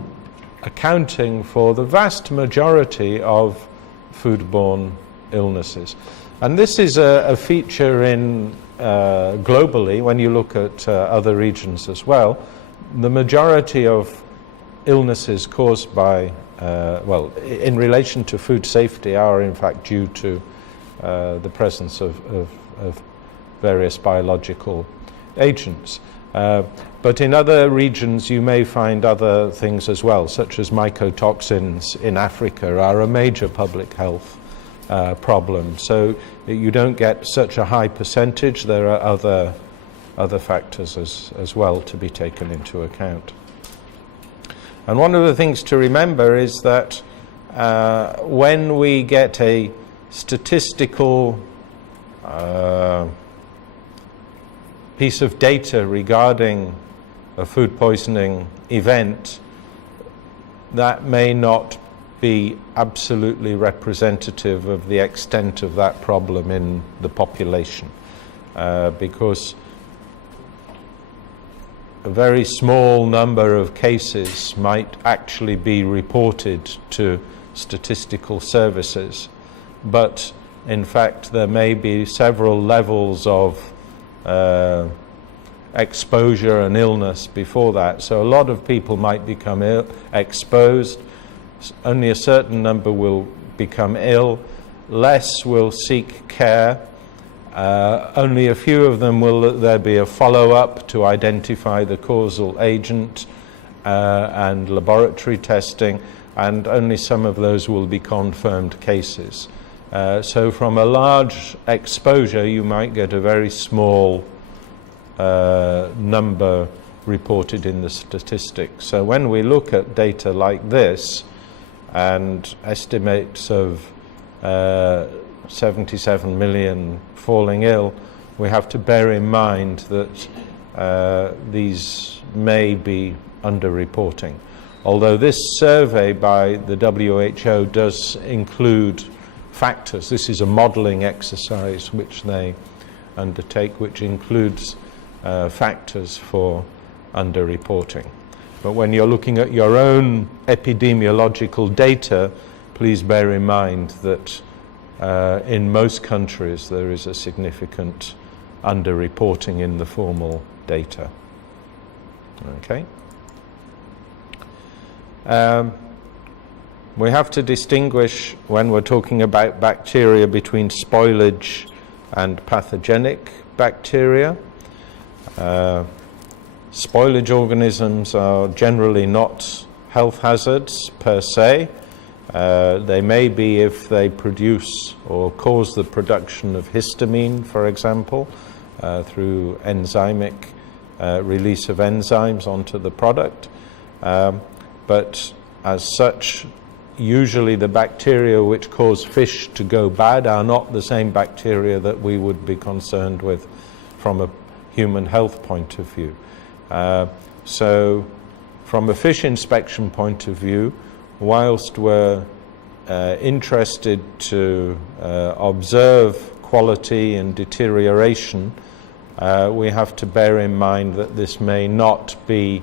accounting for the vast majority of foodborne illnesses. And this is a feature in globally, when you look at other regions as well. The majority of illnesses caused by, well, in relation to food safety are in fact due to the presence of various biological agents. But in other regions you may find other things as well, such as maitotoxins in Africa are a major public health problem. So you don't get such a high percentage. There are other factors as well to be taken into account. And one of the things to remember is that when we get a statistical piece of data regarding a food poisoning event, that may not be absolutely representative of the extent of that problem in the population, because a very small number of cases might actually be reported to statistical services, but in fact there may be several levels of exposure and illness before that. So a lot of people might become exposed. Only a certain number will become ill. Less will seek care. Only a few of them will there be a follow-up to identify the causal agent and laboratory testing, and only some of those will be confirmed cases. So from a large exposure you might get a very small number reported in the statistics. So when we look at data like this and estimates of 77 million falling ill, we have to bear in mind that these may be underreporting. Although this survey by the WHO does include factors. This is a modelling exercise which they undertake, which includes factors for underreporting. But when you're looking at your own epidemiological data, please bear in mind that in most countries there is a significant underreporting in the formal data. Okay. We have to distinguish, when we're talking about bacteria, between spoilage and pathogenic bacteria. Spoilage organisms are generally not health hazards per se. They may be if they produce or cause the production of histamine, for example, through enzymic release of enzymes onto the product. But as such, usually the bacteria which cause fish to go bad are not the same bacteria that we would be concerned with from a human health point of view. So from a fish inspection point of view, whilst we're interested to observe quality and deterioration, we have to bear in mind that this may not be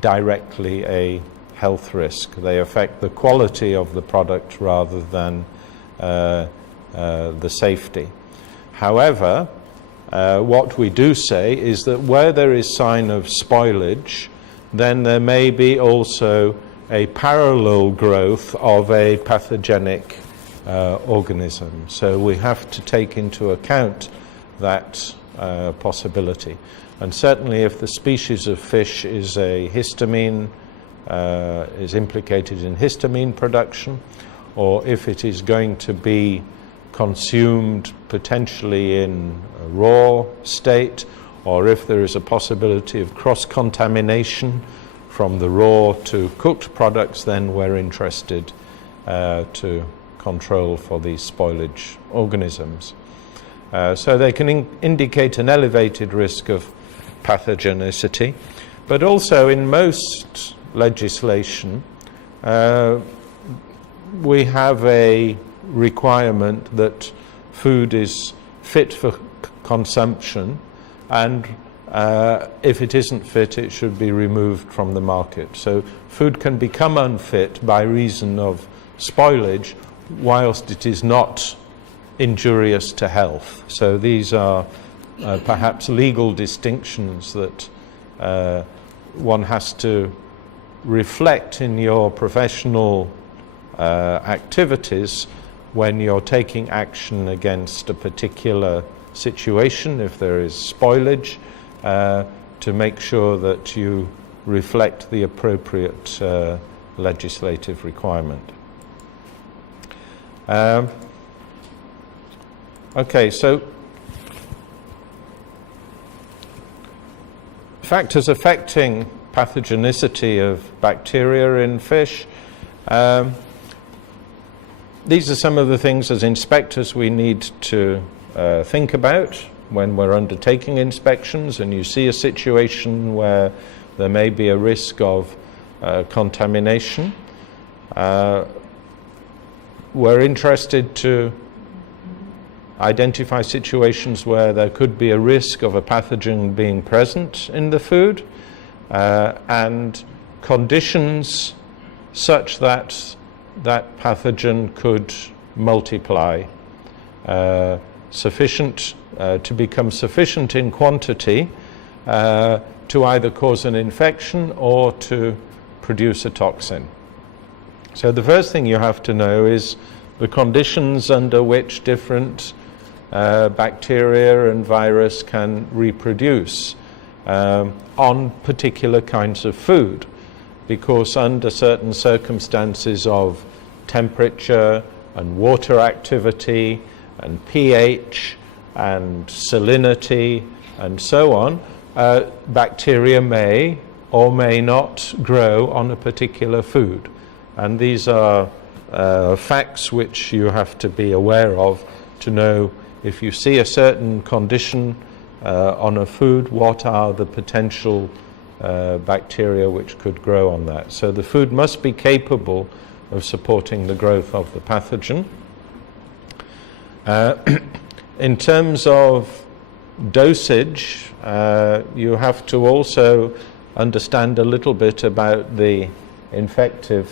directly a health risk. They affect the quality of the product rather than the safety. However, what we do say is that where there is sign of spoilage, then there may be also a parallel growth of a pathogenic organism. So we have to take into account that possibility. And certainly if the species of fish is a histamine, is implicated in histamine production, or if it is going to be consumed potentially in a raw state, or if there is a possibility of cross-contamination from the raw to cooked products, then we're interested to control for these spoilage organisms. So they can indicate an elevated risk of pathogenicity, but also in most legislation we have a requirement that food is fit for consumption, and if it isn't fit, it should be removed from the market. So food can become unfit by reason of spoilage whilst it is not injurious to health. So these are perhaps legal distinctions that one has to reflect in your professional activities when you're taking action against a particular situation, if there is spoilage, to make sure that you reflect the appropriate legislative requirement. Okay, so factors affecting pathogenicity of bacteria in fish. These are some of the things as inspectors we need to think about when we're undertaking inspections and you see a situation where there may be a risk of contamination. We're interested to identify situations where there could be a risk of a pathogen being present in the food, and conditions such that that pathogen could multiply, sufficient to become sufficient in quantity to either cause an infection or to produce a toxin. So the first thing you have to know is the conditions under which different bacteria and virus can reproduce on particular kinds of food, because under certain circumstances of temperature and water activity and pH and salinity and so on, bacteria may or may not grow on a particular food. And these are facts which you have to be aware of to know if you see a certain condition on a food, what are the potential bacteria which could grow on that. So the food must be capable of supporting the growth of the pathogen. In terms of dosage, you have to also understand a little bit about the infective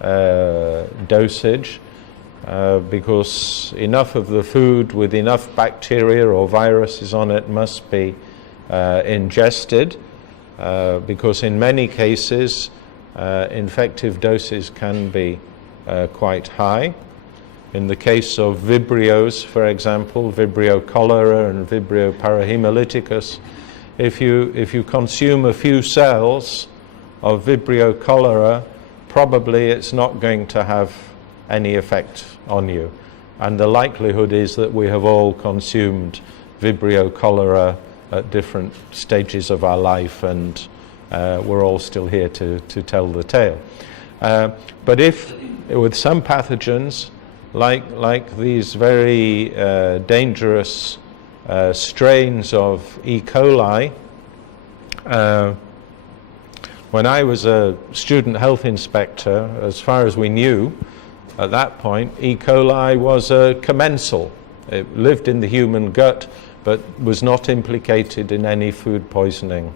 dosage, because enough of the food with enough bacteria or viruses on it must be ingested, because in many cases infective doses can be quite high. In the case of Vibrios, for example, Vibrio cholera and Vibrio parahemolyticus, if you consume a few cells of Vibrio cholera, probably it's not going to have any effect on you. And the likelihood is that we have all consumed Vibrio cholera at different stages of our life, and we're all still here to tell the tale. But if, with some pathogens, like these very dangerous strains of E. coli, when I was a student health inspector, as far as we knew at that point, E. coli was a commensal. It lived in the human gut, but was not implicated in any food poisoning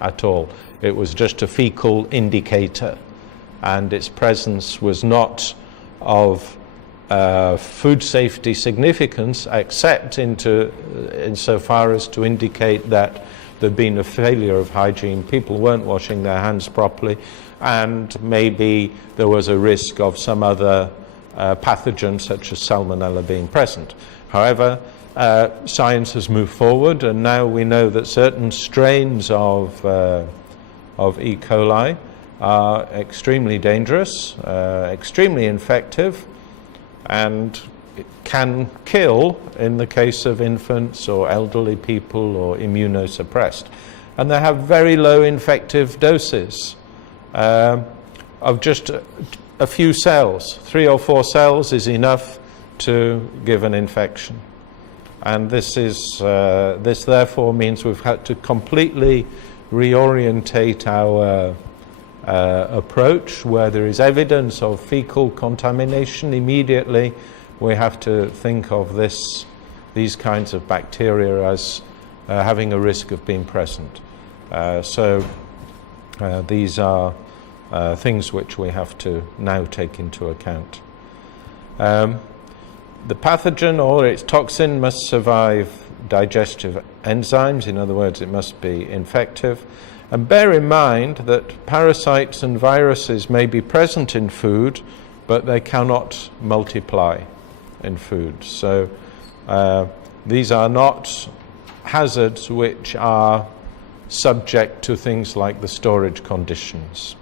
at all. It was just a fecal indicator, and its presence was not of food safety significance, except insofar as to indicate that there'd been a failure of hygiene, people weren't washing their hands properly, and maybe there was a risk of some other pathogen such as salmonella being present. However, science has moved forward, and now we know that certain strains of E. coli are extremely dangerous, extremely infective, and it can kill in the case of infants or elderly people or immunosuppressed. And they have very low infective doses of just a few cells. 3 or 4 cells is enough to give an infection. And this therefore means we've had to completely reorientate our approach. Where there is evidence of fecal contamination, immediately we have to think of these kinds of bacteria as having a risk of being present. So these are things which we have to now take into account. The pathogen or its toxin must survive digestive enzymes. In other words, it must be infective. And bear in mind that parasites and viruses may be present in food, but they cannot multiply in food. So these are not hazards which are subject to things like the storage conditions.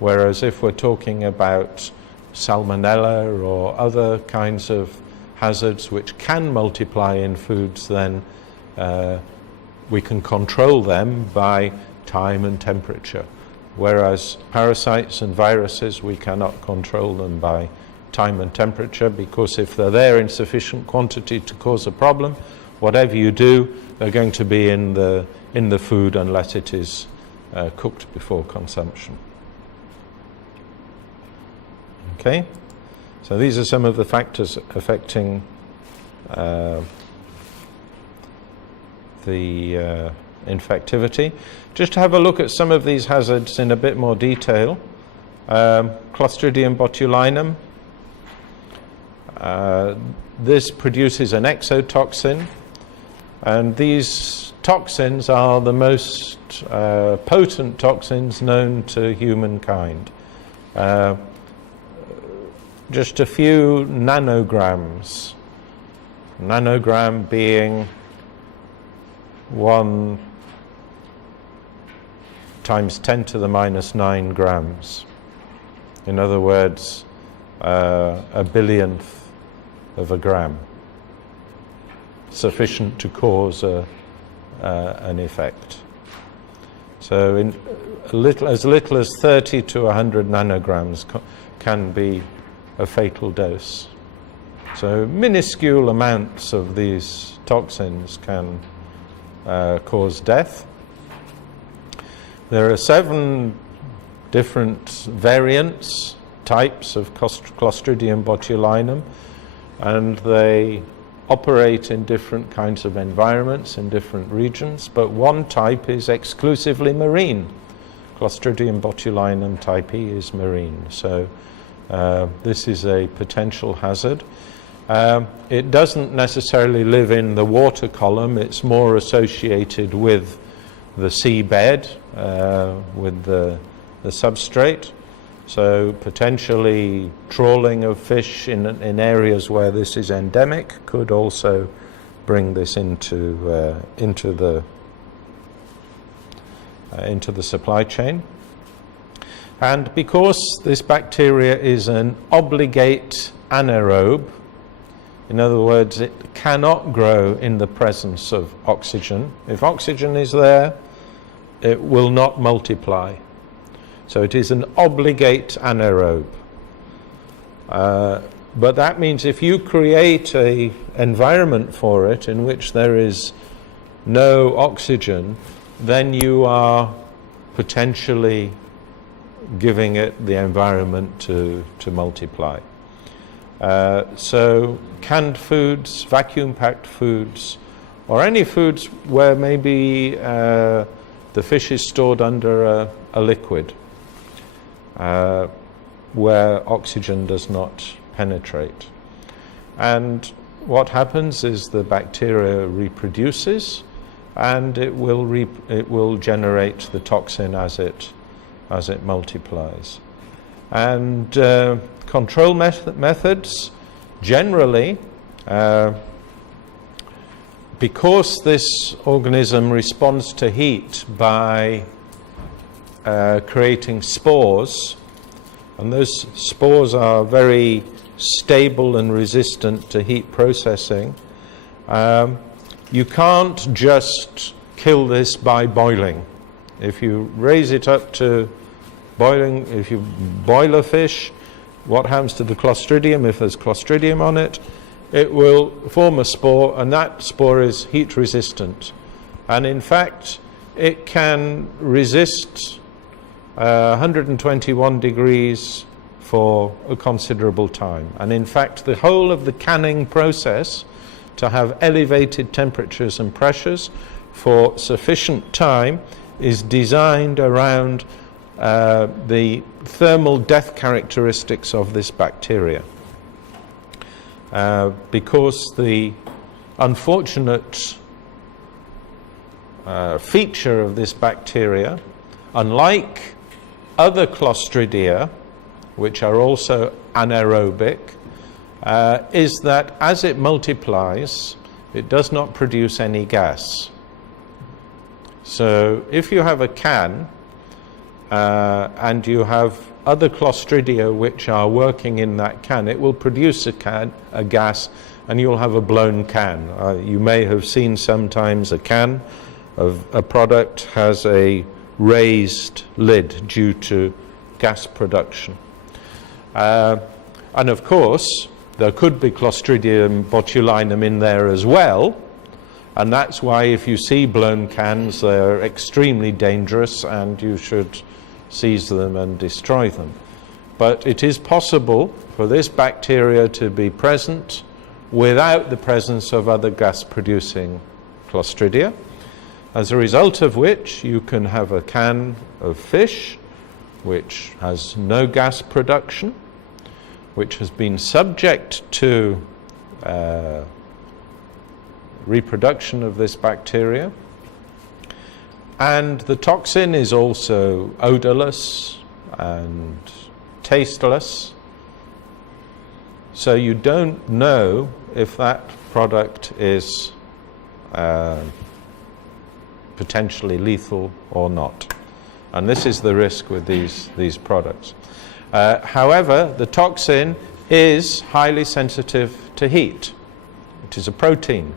Whereas if we're talking about salmonella or other kinds of hazards which can multiply in foods, then we can control them by time and temperature. Whereas parasites and viruses, we cannot control them by time and temperature, because if they're there in sufficient quantity to cause a problem, whatever you do, they're going to be in the food unless it is cooked before consumption. Okay, so these are some of the factors affecting the infectivity. Just to have a look at some of these hazards in a bit more detail. Clostridium botulinum. This produces an exotoxin, and these toxins are the most potent toxins known to humankind. Just a few nanograms, nanogram being 1 times 10 to the minus 9 grams. In other words, a billionth of a gram, sufficient to cause an effect. So in as little as 30 to 100 nanograms can be a fatal dose. So minuscule amounts of these toxins can cause death. There are 7 different variants, types of Clostridium botulinum, and they operate in different kinds of environments in different regions, but one type is exclusively marine. Clostridium botulinum type E is marine, so this is a potential hazard. It doesn't necessarily live in the water column, it's more associated with the seabed, with the substrate. So potentially trawling of fish in areas where this is endemic could also bring this into the supply chain. And because this bacteria is an obligate anaerobe, in other words, it cannot grow in the presence of oxygen. If oxygen is there, it will not multiply. So it is an obligate anaerobe. But that means if you create an environment for it in which there is no oxygen, then you are potentially giving it the environment to multiply. So canned foods, vacuum-packed foods, or any foods where maybe the fish is stored under a liquid, where oxygen does not penetrate. And what happens is the bacteria reproduces, and it will generate the toxin as it multiplies. And control methods, generally, because this organism responds to heat by creating spores, and those spores are very stable and resistant to heat processing, you can't just kill this by boiling. If you raise it up to boiling, if you boil a fish, what happens to the Clostridium? If there's Clostridium on it, it will form a spore, and that spore is heat resistant. And in fact, it can resist 121 degrees for a considerable time. And in fact, the whole of the canning process, to have elevated temperatures and pressures for sufficient time, is designed around the thermal death characteristics of this bacteria. Because the unfortunate feature of this bacteria, unlike other Clostridia, which are also anaerobic, is that as it multiplies, it does not produce any gas. So if you have a can and you have other Clostridia which are working in that can, it will produce a gas, and you'll have a blown can. You may have seen sometimes a can of a product has a raised lid due to gas production. And of course, there could be Clostridium botulinum in there as well, and that's why if you see blown cans, they're extremely dangerous and you should seize them and destroy them. But it is possible for this bacteria to be present without the presence of other gas-producing Clostridia, as a result of which you can have a can of fish which has no gas production, which has been subject to reproduction of this bacteria, and the toxin is also odorless and tasteless, so you don't know if that product is potentially lethal or not. And this is the risk with these products. However, the toxin is highly sensitive to heat. It is a protein.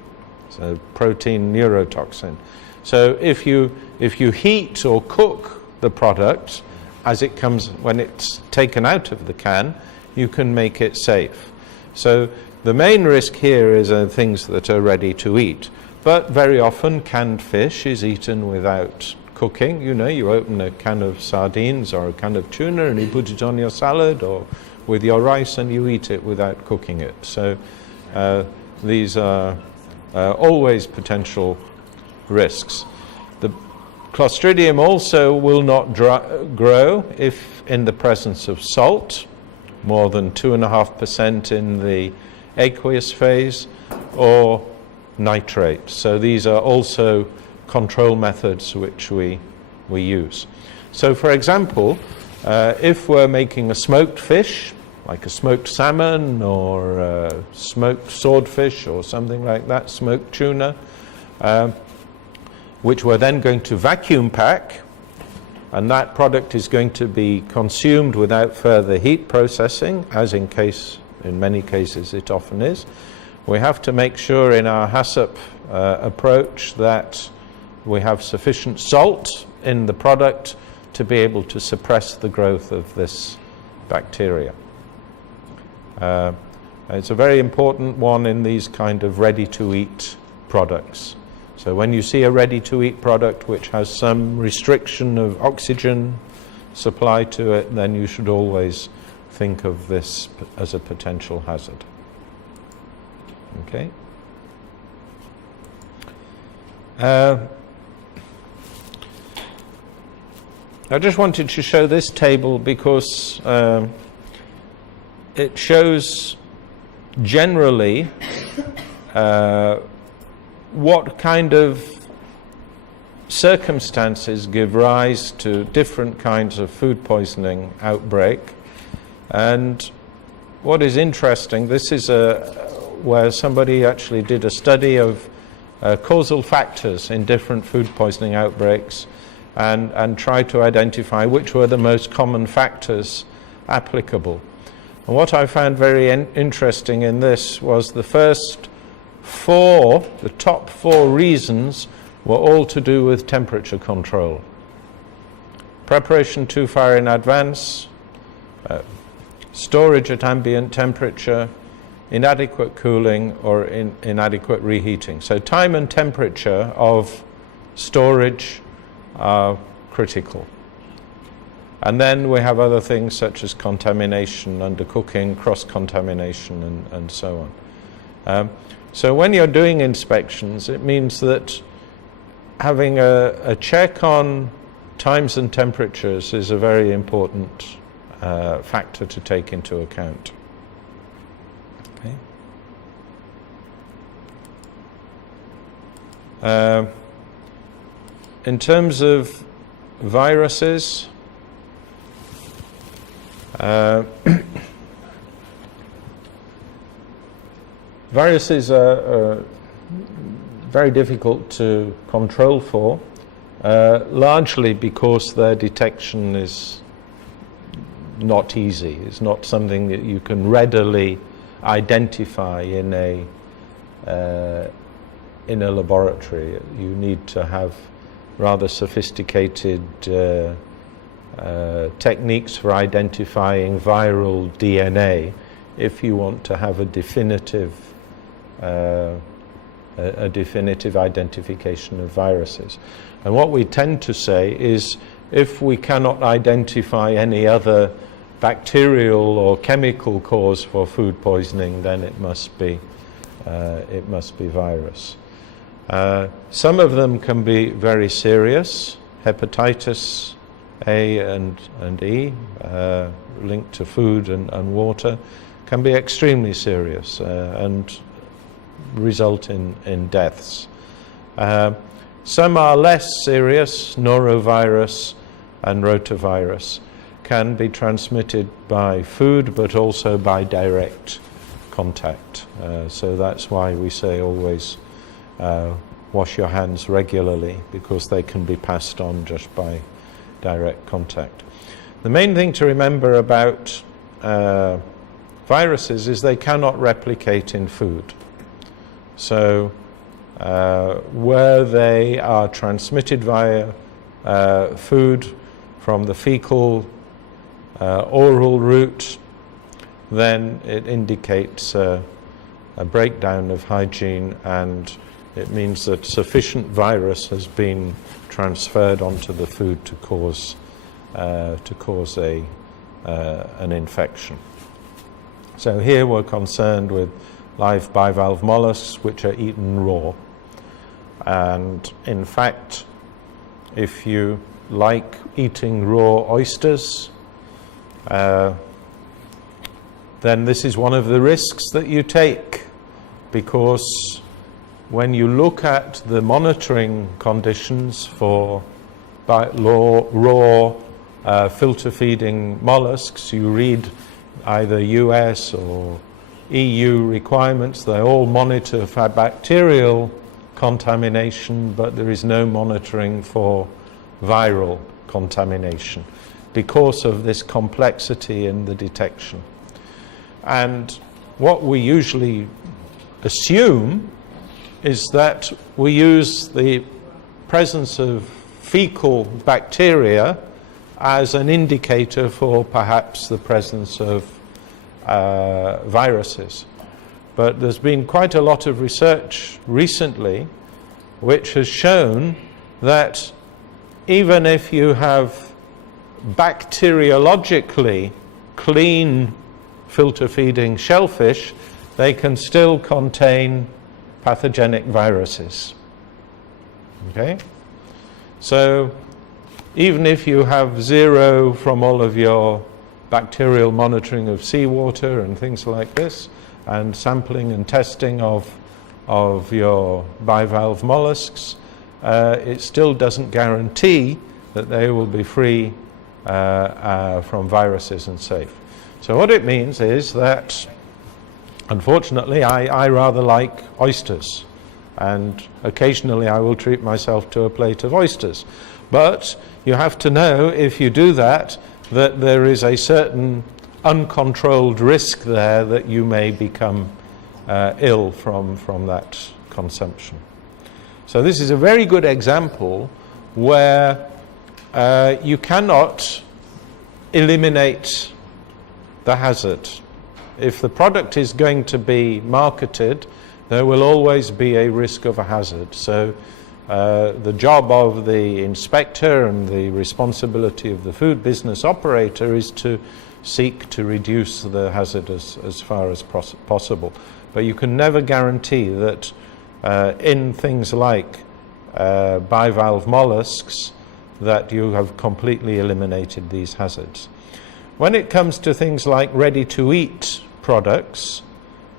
It's a protein neurotoxin. So if you heat or cook the product as it comes, when it's taken out of the can, you can make it safe. So the main risk here is things that are ready to eat. But very often canned fish is eaten without cooking. You know, you open a can of sardines or a can of tuna and you put it on your salad or with your rice and you eat it without cooking it. So these are always potential risks. The Clostridium also will not grow if in the presence of salt, more than 2.5% in the aqueous phase, or nitrate. So these are also control methods which we use. So for example, if we're making a smoked fish, like a smoked salmon or smoked swordfish or something like that, smoked tuna, which we're then going to vacuum pack, and that product is going to be consumed without further heat processing, as in many cases it often is. We have to make sure in our HACCP approach that we have sufficient salt in the product to be able to suppress the growth of this bacteria. It's a very important one in these kind of ready-to-eat products. So when you see a ready-to-eat product which has some restriction of oxygen supply to it, then you should always think of this as a potential hazard. Okay. I just wanted to show this table because it shows generally what kind of circumstances give rise to different kinds of food poisoning outbreak. And what is interesting, this is where somebody actually did a study of causal factors in different food poisoning outbreaks and tried to identify which were the most common factors applicable. And what I found very interesting in this was the top four reasons were all to do with temperature control. Preparation too far in advance, storage at ambient temperature, inadequate cooling, or inadequate reheating. So time and temperature of storage are critical. And then we have other things such as contamination, undercooking, cross-contamination, and so on. So when you're doing inspections, it means that having a check on times and temperatures is a very important factor to take into account. Okay. In terms of viruses, viruses are very difficult to control for, largely because their detection is not easy. It's not something that you can readily identify in a laboratory. You need to have rather sophisticated techniques for identifying viral DNA if you want to have a definitive identification of viruses. And what we tend to say is, if we cannot identify any other bacterial or chemical cause for food poisoning, then it must be virus. Some of them can be very serious. Hepatitis A and E, linked to food and water, can be extremely serious and result in deaths. Some are less serious. Norovirus and rotavirus can be transmitted by food, but also by direct contact. So that's why we say always wash your hands regularly, because they can be passed on just by direct contact. The main thing to remember about viruses is they cannot replicate in food. So where they are transmitted via food from the fecal oral route, then it indicates a breakdown of hygiene, and it means that sufficient virus has been transferred onto the food to cause an infection. So here we're concerned with live bivalve mollusks, which are eaten raw. And in fact, if you like eating raw oysters, then this is one of the risks that you take, because when you look at the monitoring conditions for raw filter feeding mollusks, you read either US or EU requirements. They all monitor for bacterial contamination, but there is no monitoring for viral contamination because of this complexity in the detection. And what we usually assume is that we use the presence of fecal bacteria as an indicator for perhaps the presence of viruses. But there's been quite a lot of research recently which has shown that even if you have bacteriologically clean filter feeding shellfish, they can still contain pathogenic viruses. Okay? So even if you have zero from all of your bacterial monitoring of seawater and things like this, and sampling and testing of your bivalve mollusks, it still doesn't guarantee that they will be free from viruses and safe. So what it means is that, unfortunately, I rather like oysters, and occasionally I will treat myself to a plate of oysters. But you have to know, if you do that, that there is a certain uncontrolled risk there that you may become ill from that consumption. So this is a very good example where you cannot eliminate the hazard. If the product is going to be marketed, there will always be a risk of a hazard. So The job of the inspector and the responsibility of the food business operator is to seek to reduce the hazard as far as possible. But you can never guarantee that in things like bivalve mollusks that you have completely eliminated these hazards. When it comes to things like ready-to-eat products,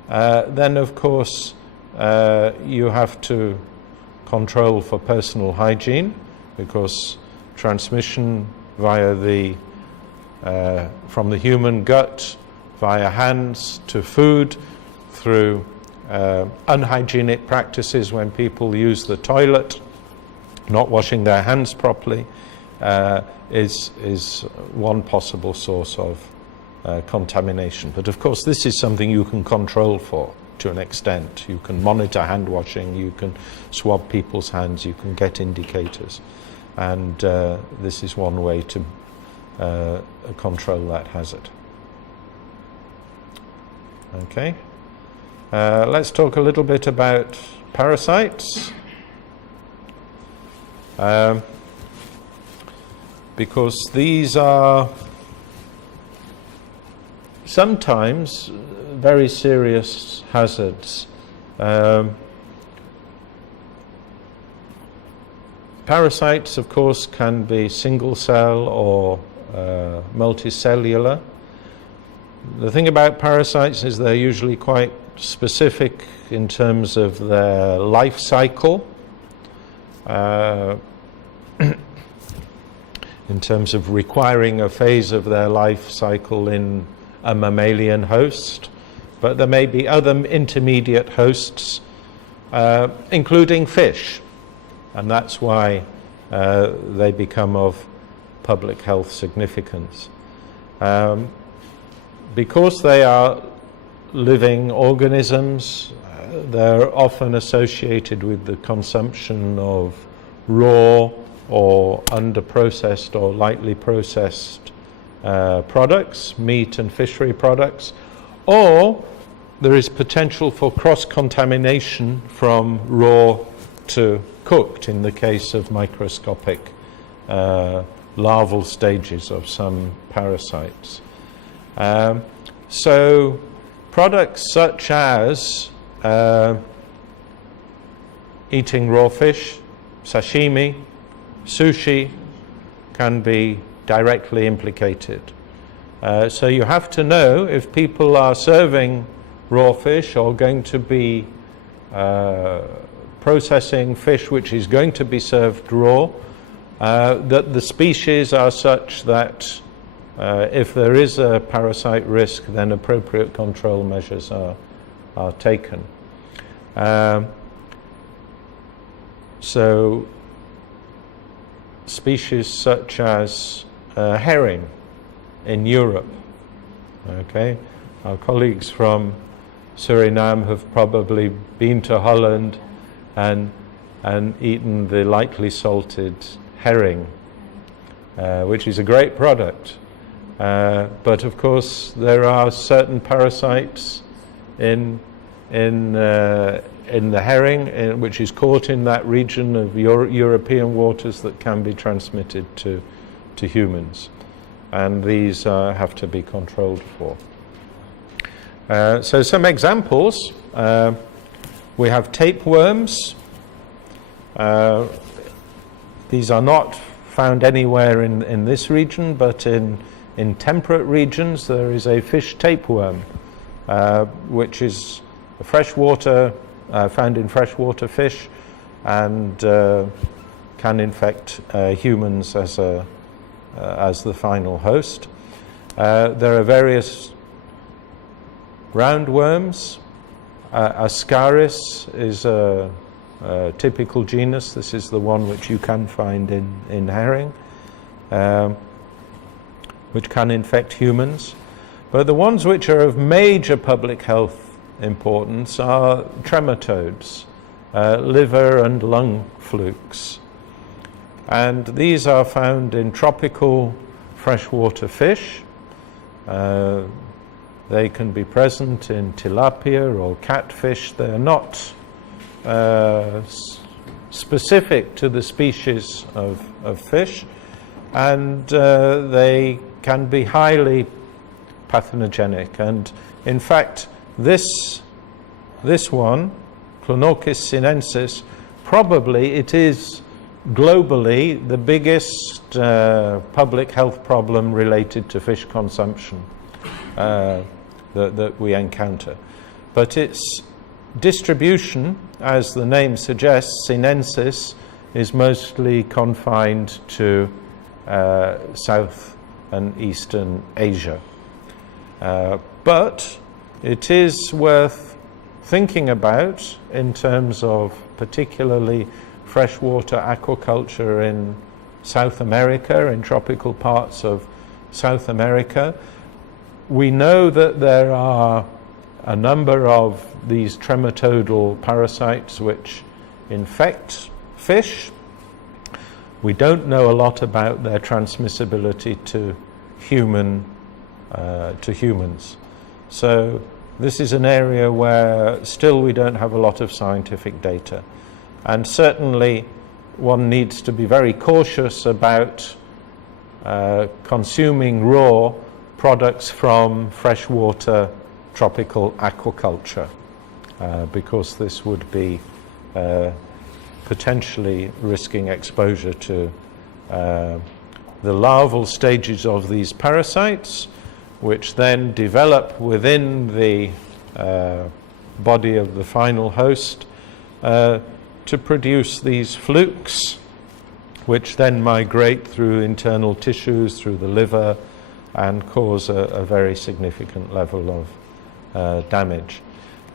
then of course you have to control for personal hygiene, because transmission via the from the human gut via hands to food through unhygienic practices when people use the toilet, not washing their hands properly, is one possible source of contamination. But of course this is something you can control for to an extent. You can monitor hand washing, you can swab people's hands, you can get indicators, and this is one way to control that hazard. Okay, let's talk a little bit about parasites, because these are sometimes very serious hazards. Parasites, of course, can be single cell or multicellular. The thing about parasites is they're usually quite specific in terms of their life cycle, in terms of requiring a phase of their life cycle in a mammalian host, but there may be other intermediate hosts, including fish, and that's why they become of public health significance. Because they are living organisms, they're often associated with the consumption of raw or under-processed or lightly processed products, meat and fishery products, or there is potential for cross-contamination from raw to cooked in the case of microscopic larval stages of some parasites. So products such as eating raw fish, sashimi, sushi can be directly implicated. So you have to know if people are serving raw fish or going to be processing fish which is going to be served raw, that the species are such that if there is a parasite risk, then appropriate control measures are taken. So species such as herring in Europe, okay, our colleagues from Suriname have probably been to Holland and eaten the lightly salted herring, which is a great product. But of course there are certain parasites in the herring, which is caught in that region of European waters, that can be transmitted to humans, and these have to be controlled for. So some examples, we have tapeworms. These are not found anywhere in this region, but in temperate regions there is a fish tapeworm, which is a freshwater, found in freshwater fish, and can infect humans as the final host. There are various roundworms. Ascaris is a typical genus. This is the one which you can find in herring, which can infect humans. But the ones which are of major public health importance are trematodes, liver and lung flukes. And these are found in tropical freshwater fish. They can be present in tilapia or catfish. They're not specific to the species of fish, and they can be highly pathogenic. And in fact, this one, Clonorchis sinensis, probably it is globally the biggest public health problem related to fish consumption that we encounter. But its distribution, as the name suggests, sinensis, is mostly confined to South and Eastern Asia. But it is worth thinking about in terms of particularly freshwater aquaculture in South America, in tropical parts of South America. We know that there are a number of these trematodal parasites which infect fish. We don't know a lot about their transmissibility to humans. So this is an area where still we don't have a lot of scientific data. And certainly one needs to be very cautious about consuming raw products from freshwater tropical aquaculture, because this would be potentially risking exposure to the larval stages of these parasites, which then develop within the body of the final host to produce these flukes, which then migrate through internal tissues, through the liver, and cause a very significant level of damage.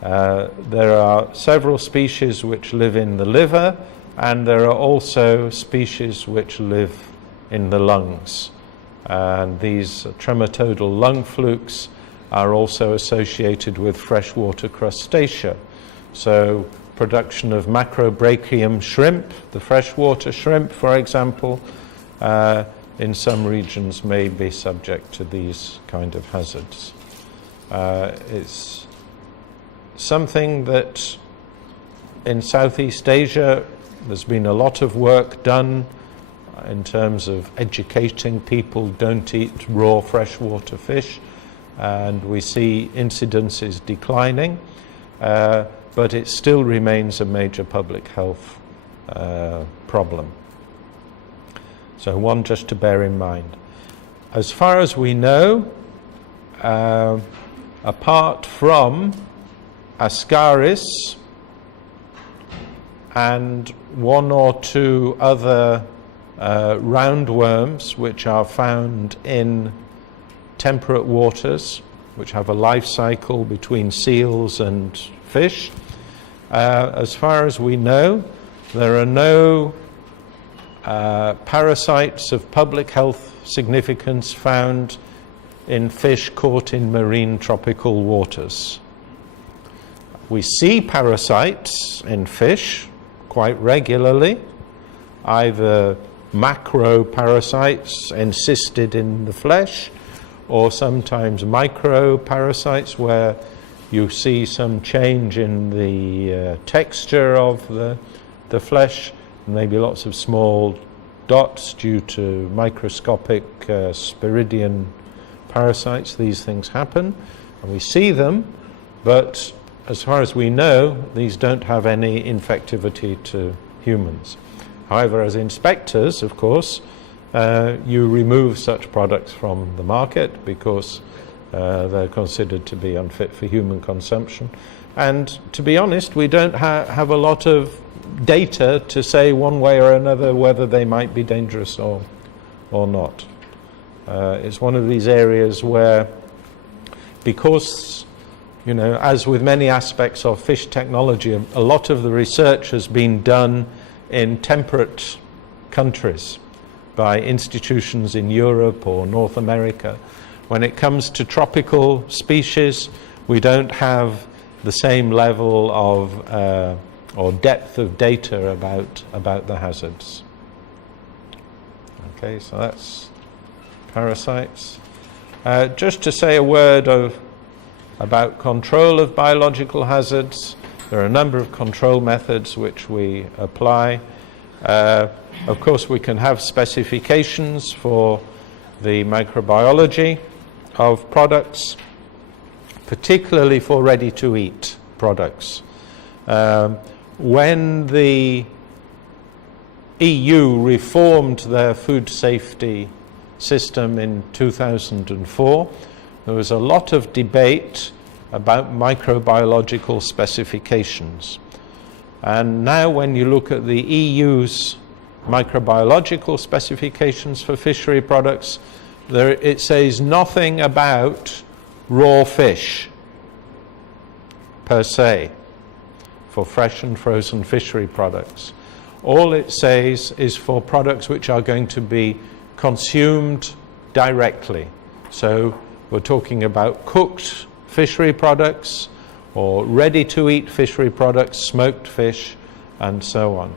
There are several species which live in the liver, and there are also species which live in the lungs. And these trematodal lung flukes are also associated with freshwater crustacea. So production of macrobrachium shrimp, the freshwater shrimp, for example, in some regions may be subject to these kind of hazards. It's something that in Southeast Asia there's been a lot of work done in terms of educating people don't eat raw freshwater fish, and we see incidences declining, but it still remains a major public health problem. So one just to bear in mind. As far as we know, apart from Ascaris and one or two other roundworms which are found in temperate waters, which have a life cycle between seals and fish, as far as we know, there are no parasites of public health significance found in fish caught in marine tropical waters. We see parasites in fish quite regularly, either macro parasites encysted in the flesh, or sometimes micro parasites where you see some change in the texture of the flesh, maybe lots of small dots due to microscopic spiridian parasites. These things happen and we see them, but as far as we know, these don't have any infectivity to humans. However, as inspectors, of course, you remove such products from the market because they're considered to be unfit for human consumption. And to be honest, we don't have a lot of data to say one way or another whether they might be dangerous or not. It's one of these areas where, because, you know, as with many aspects of fish technology, a lot of the research has been done in temperate countries by institutions in Europe or North America. When it comes to tropical species, we don't have the same level of or depth of data about the hazards. Okay, so that's parasites. Just to say a word about control of biological hazards, There are a number of control methods which we apply. Of course, we can have specifications for the microbiology of products, particularly for ready-to-eat products. When the EU reformed their food safety system in 2004, there was a lot of debate about microbiological specifications. And now when you look at the EU's microbiological specifications for fishery products, it says nothing about raw fish per se for fresh and frozen fishery products. All it says is for products which are going to be consumed directly. So we're talking about cooked fishery products or ready-to-eat fishery products, smoked fish, and so on.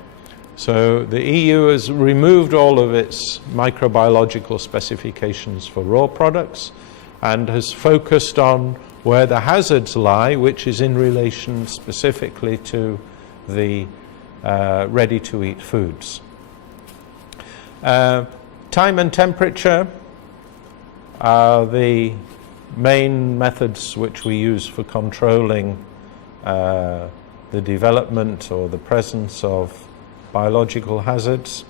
So the EU has removed all of its microbiological specifications for raw products and has focused on where the hazards lie, which is in relation specifically to the ready-to-eat foods. Time and temperature are the main methods which we use for controlling the development or the presence of biological hazards.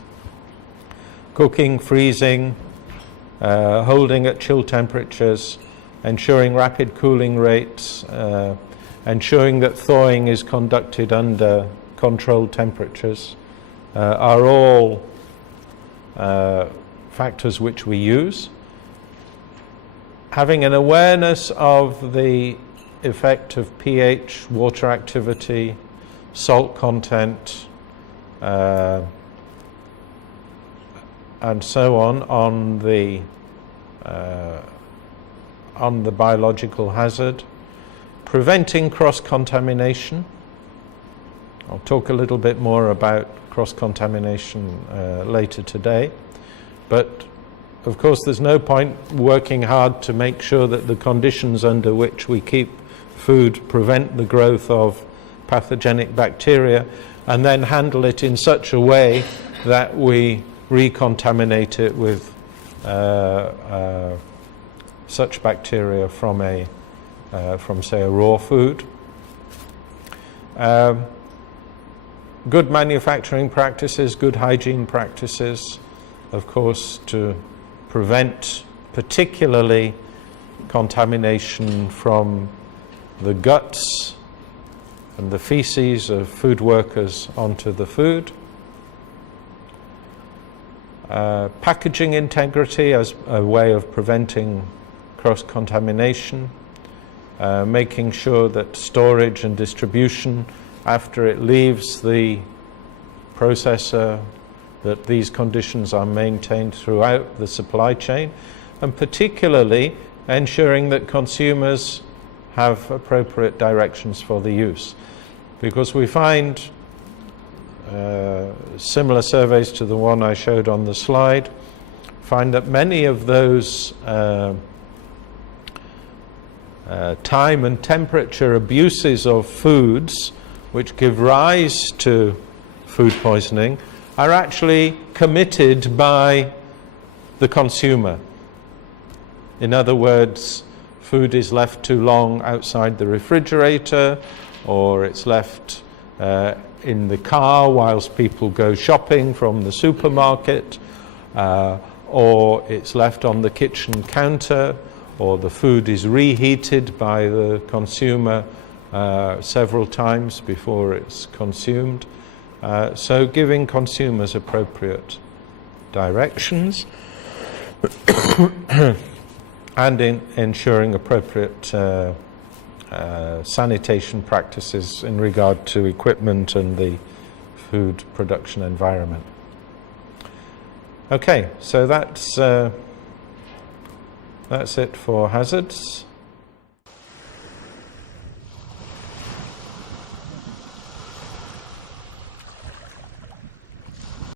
Cooking, freezing, holding at chill temperatures, ensuring rapid cooling rates, ensuring that thawing is conducted under controlled temperatures are all factors which we use. Having an awareness of the effect of pH, water activity, salt content, and so on the biological hazard. Preventing cross-contamination. I'll talk a little bit more about cross-contamination later today, but of course there's no point working hard to make sure that the conditions under which we keep food prevent the growth of pathogenic bacteria and then handle it in such a way that we recontaminate it with such bacteria from say a raw food. Good manufacturing practices, good hygiene practices, of course, to prevent particularly contamination from the guts and the feces of food workers onto the food. Packaging integrity as a way of preventing cross-contamination, making sure that storage and distribution after it leaves the processor, that these conditions are maintained throughout the supply chain, and particularly ensuring that consumers have appropriate directions for the use. Because we find similar surveys to the one I showed on the slide, find that many of those time and temperature abuses of foods which give rise to food poisoning are actually committed by the consumer. In other words, food is left too long outside the refrigerator, or it's left in the car whilst people go shopping from the supermarket, or it's left on the kitchen counter, or the food is reheated by the consumer several times before it's consumed. So giving consumers appropriate directions and ensuring appropriate sanitation practices in regard to equipment and the food production environment. Okay, so that's it for hazards.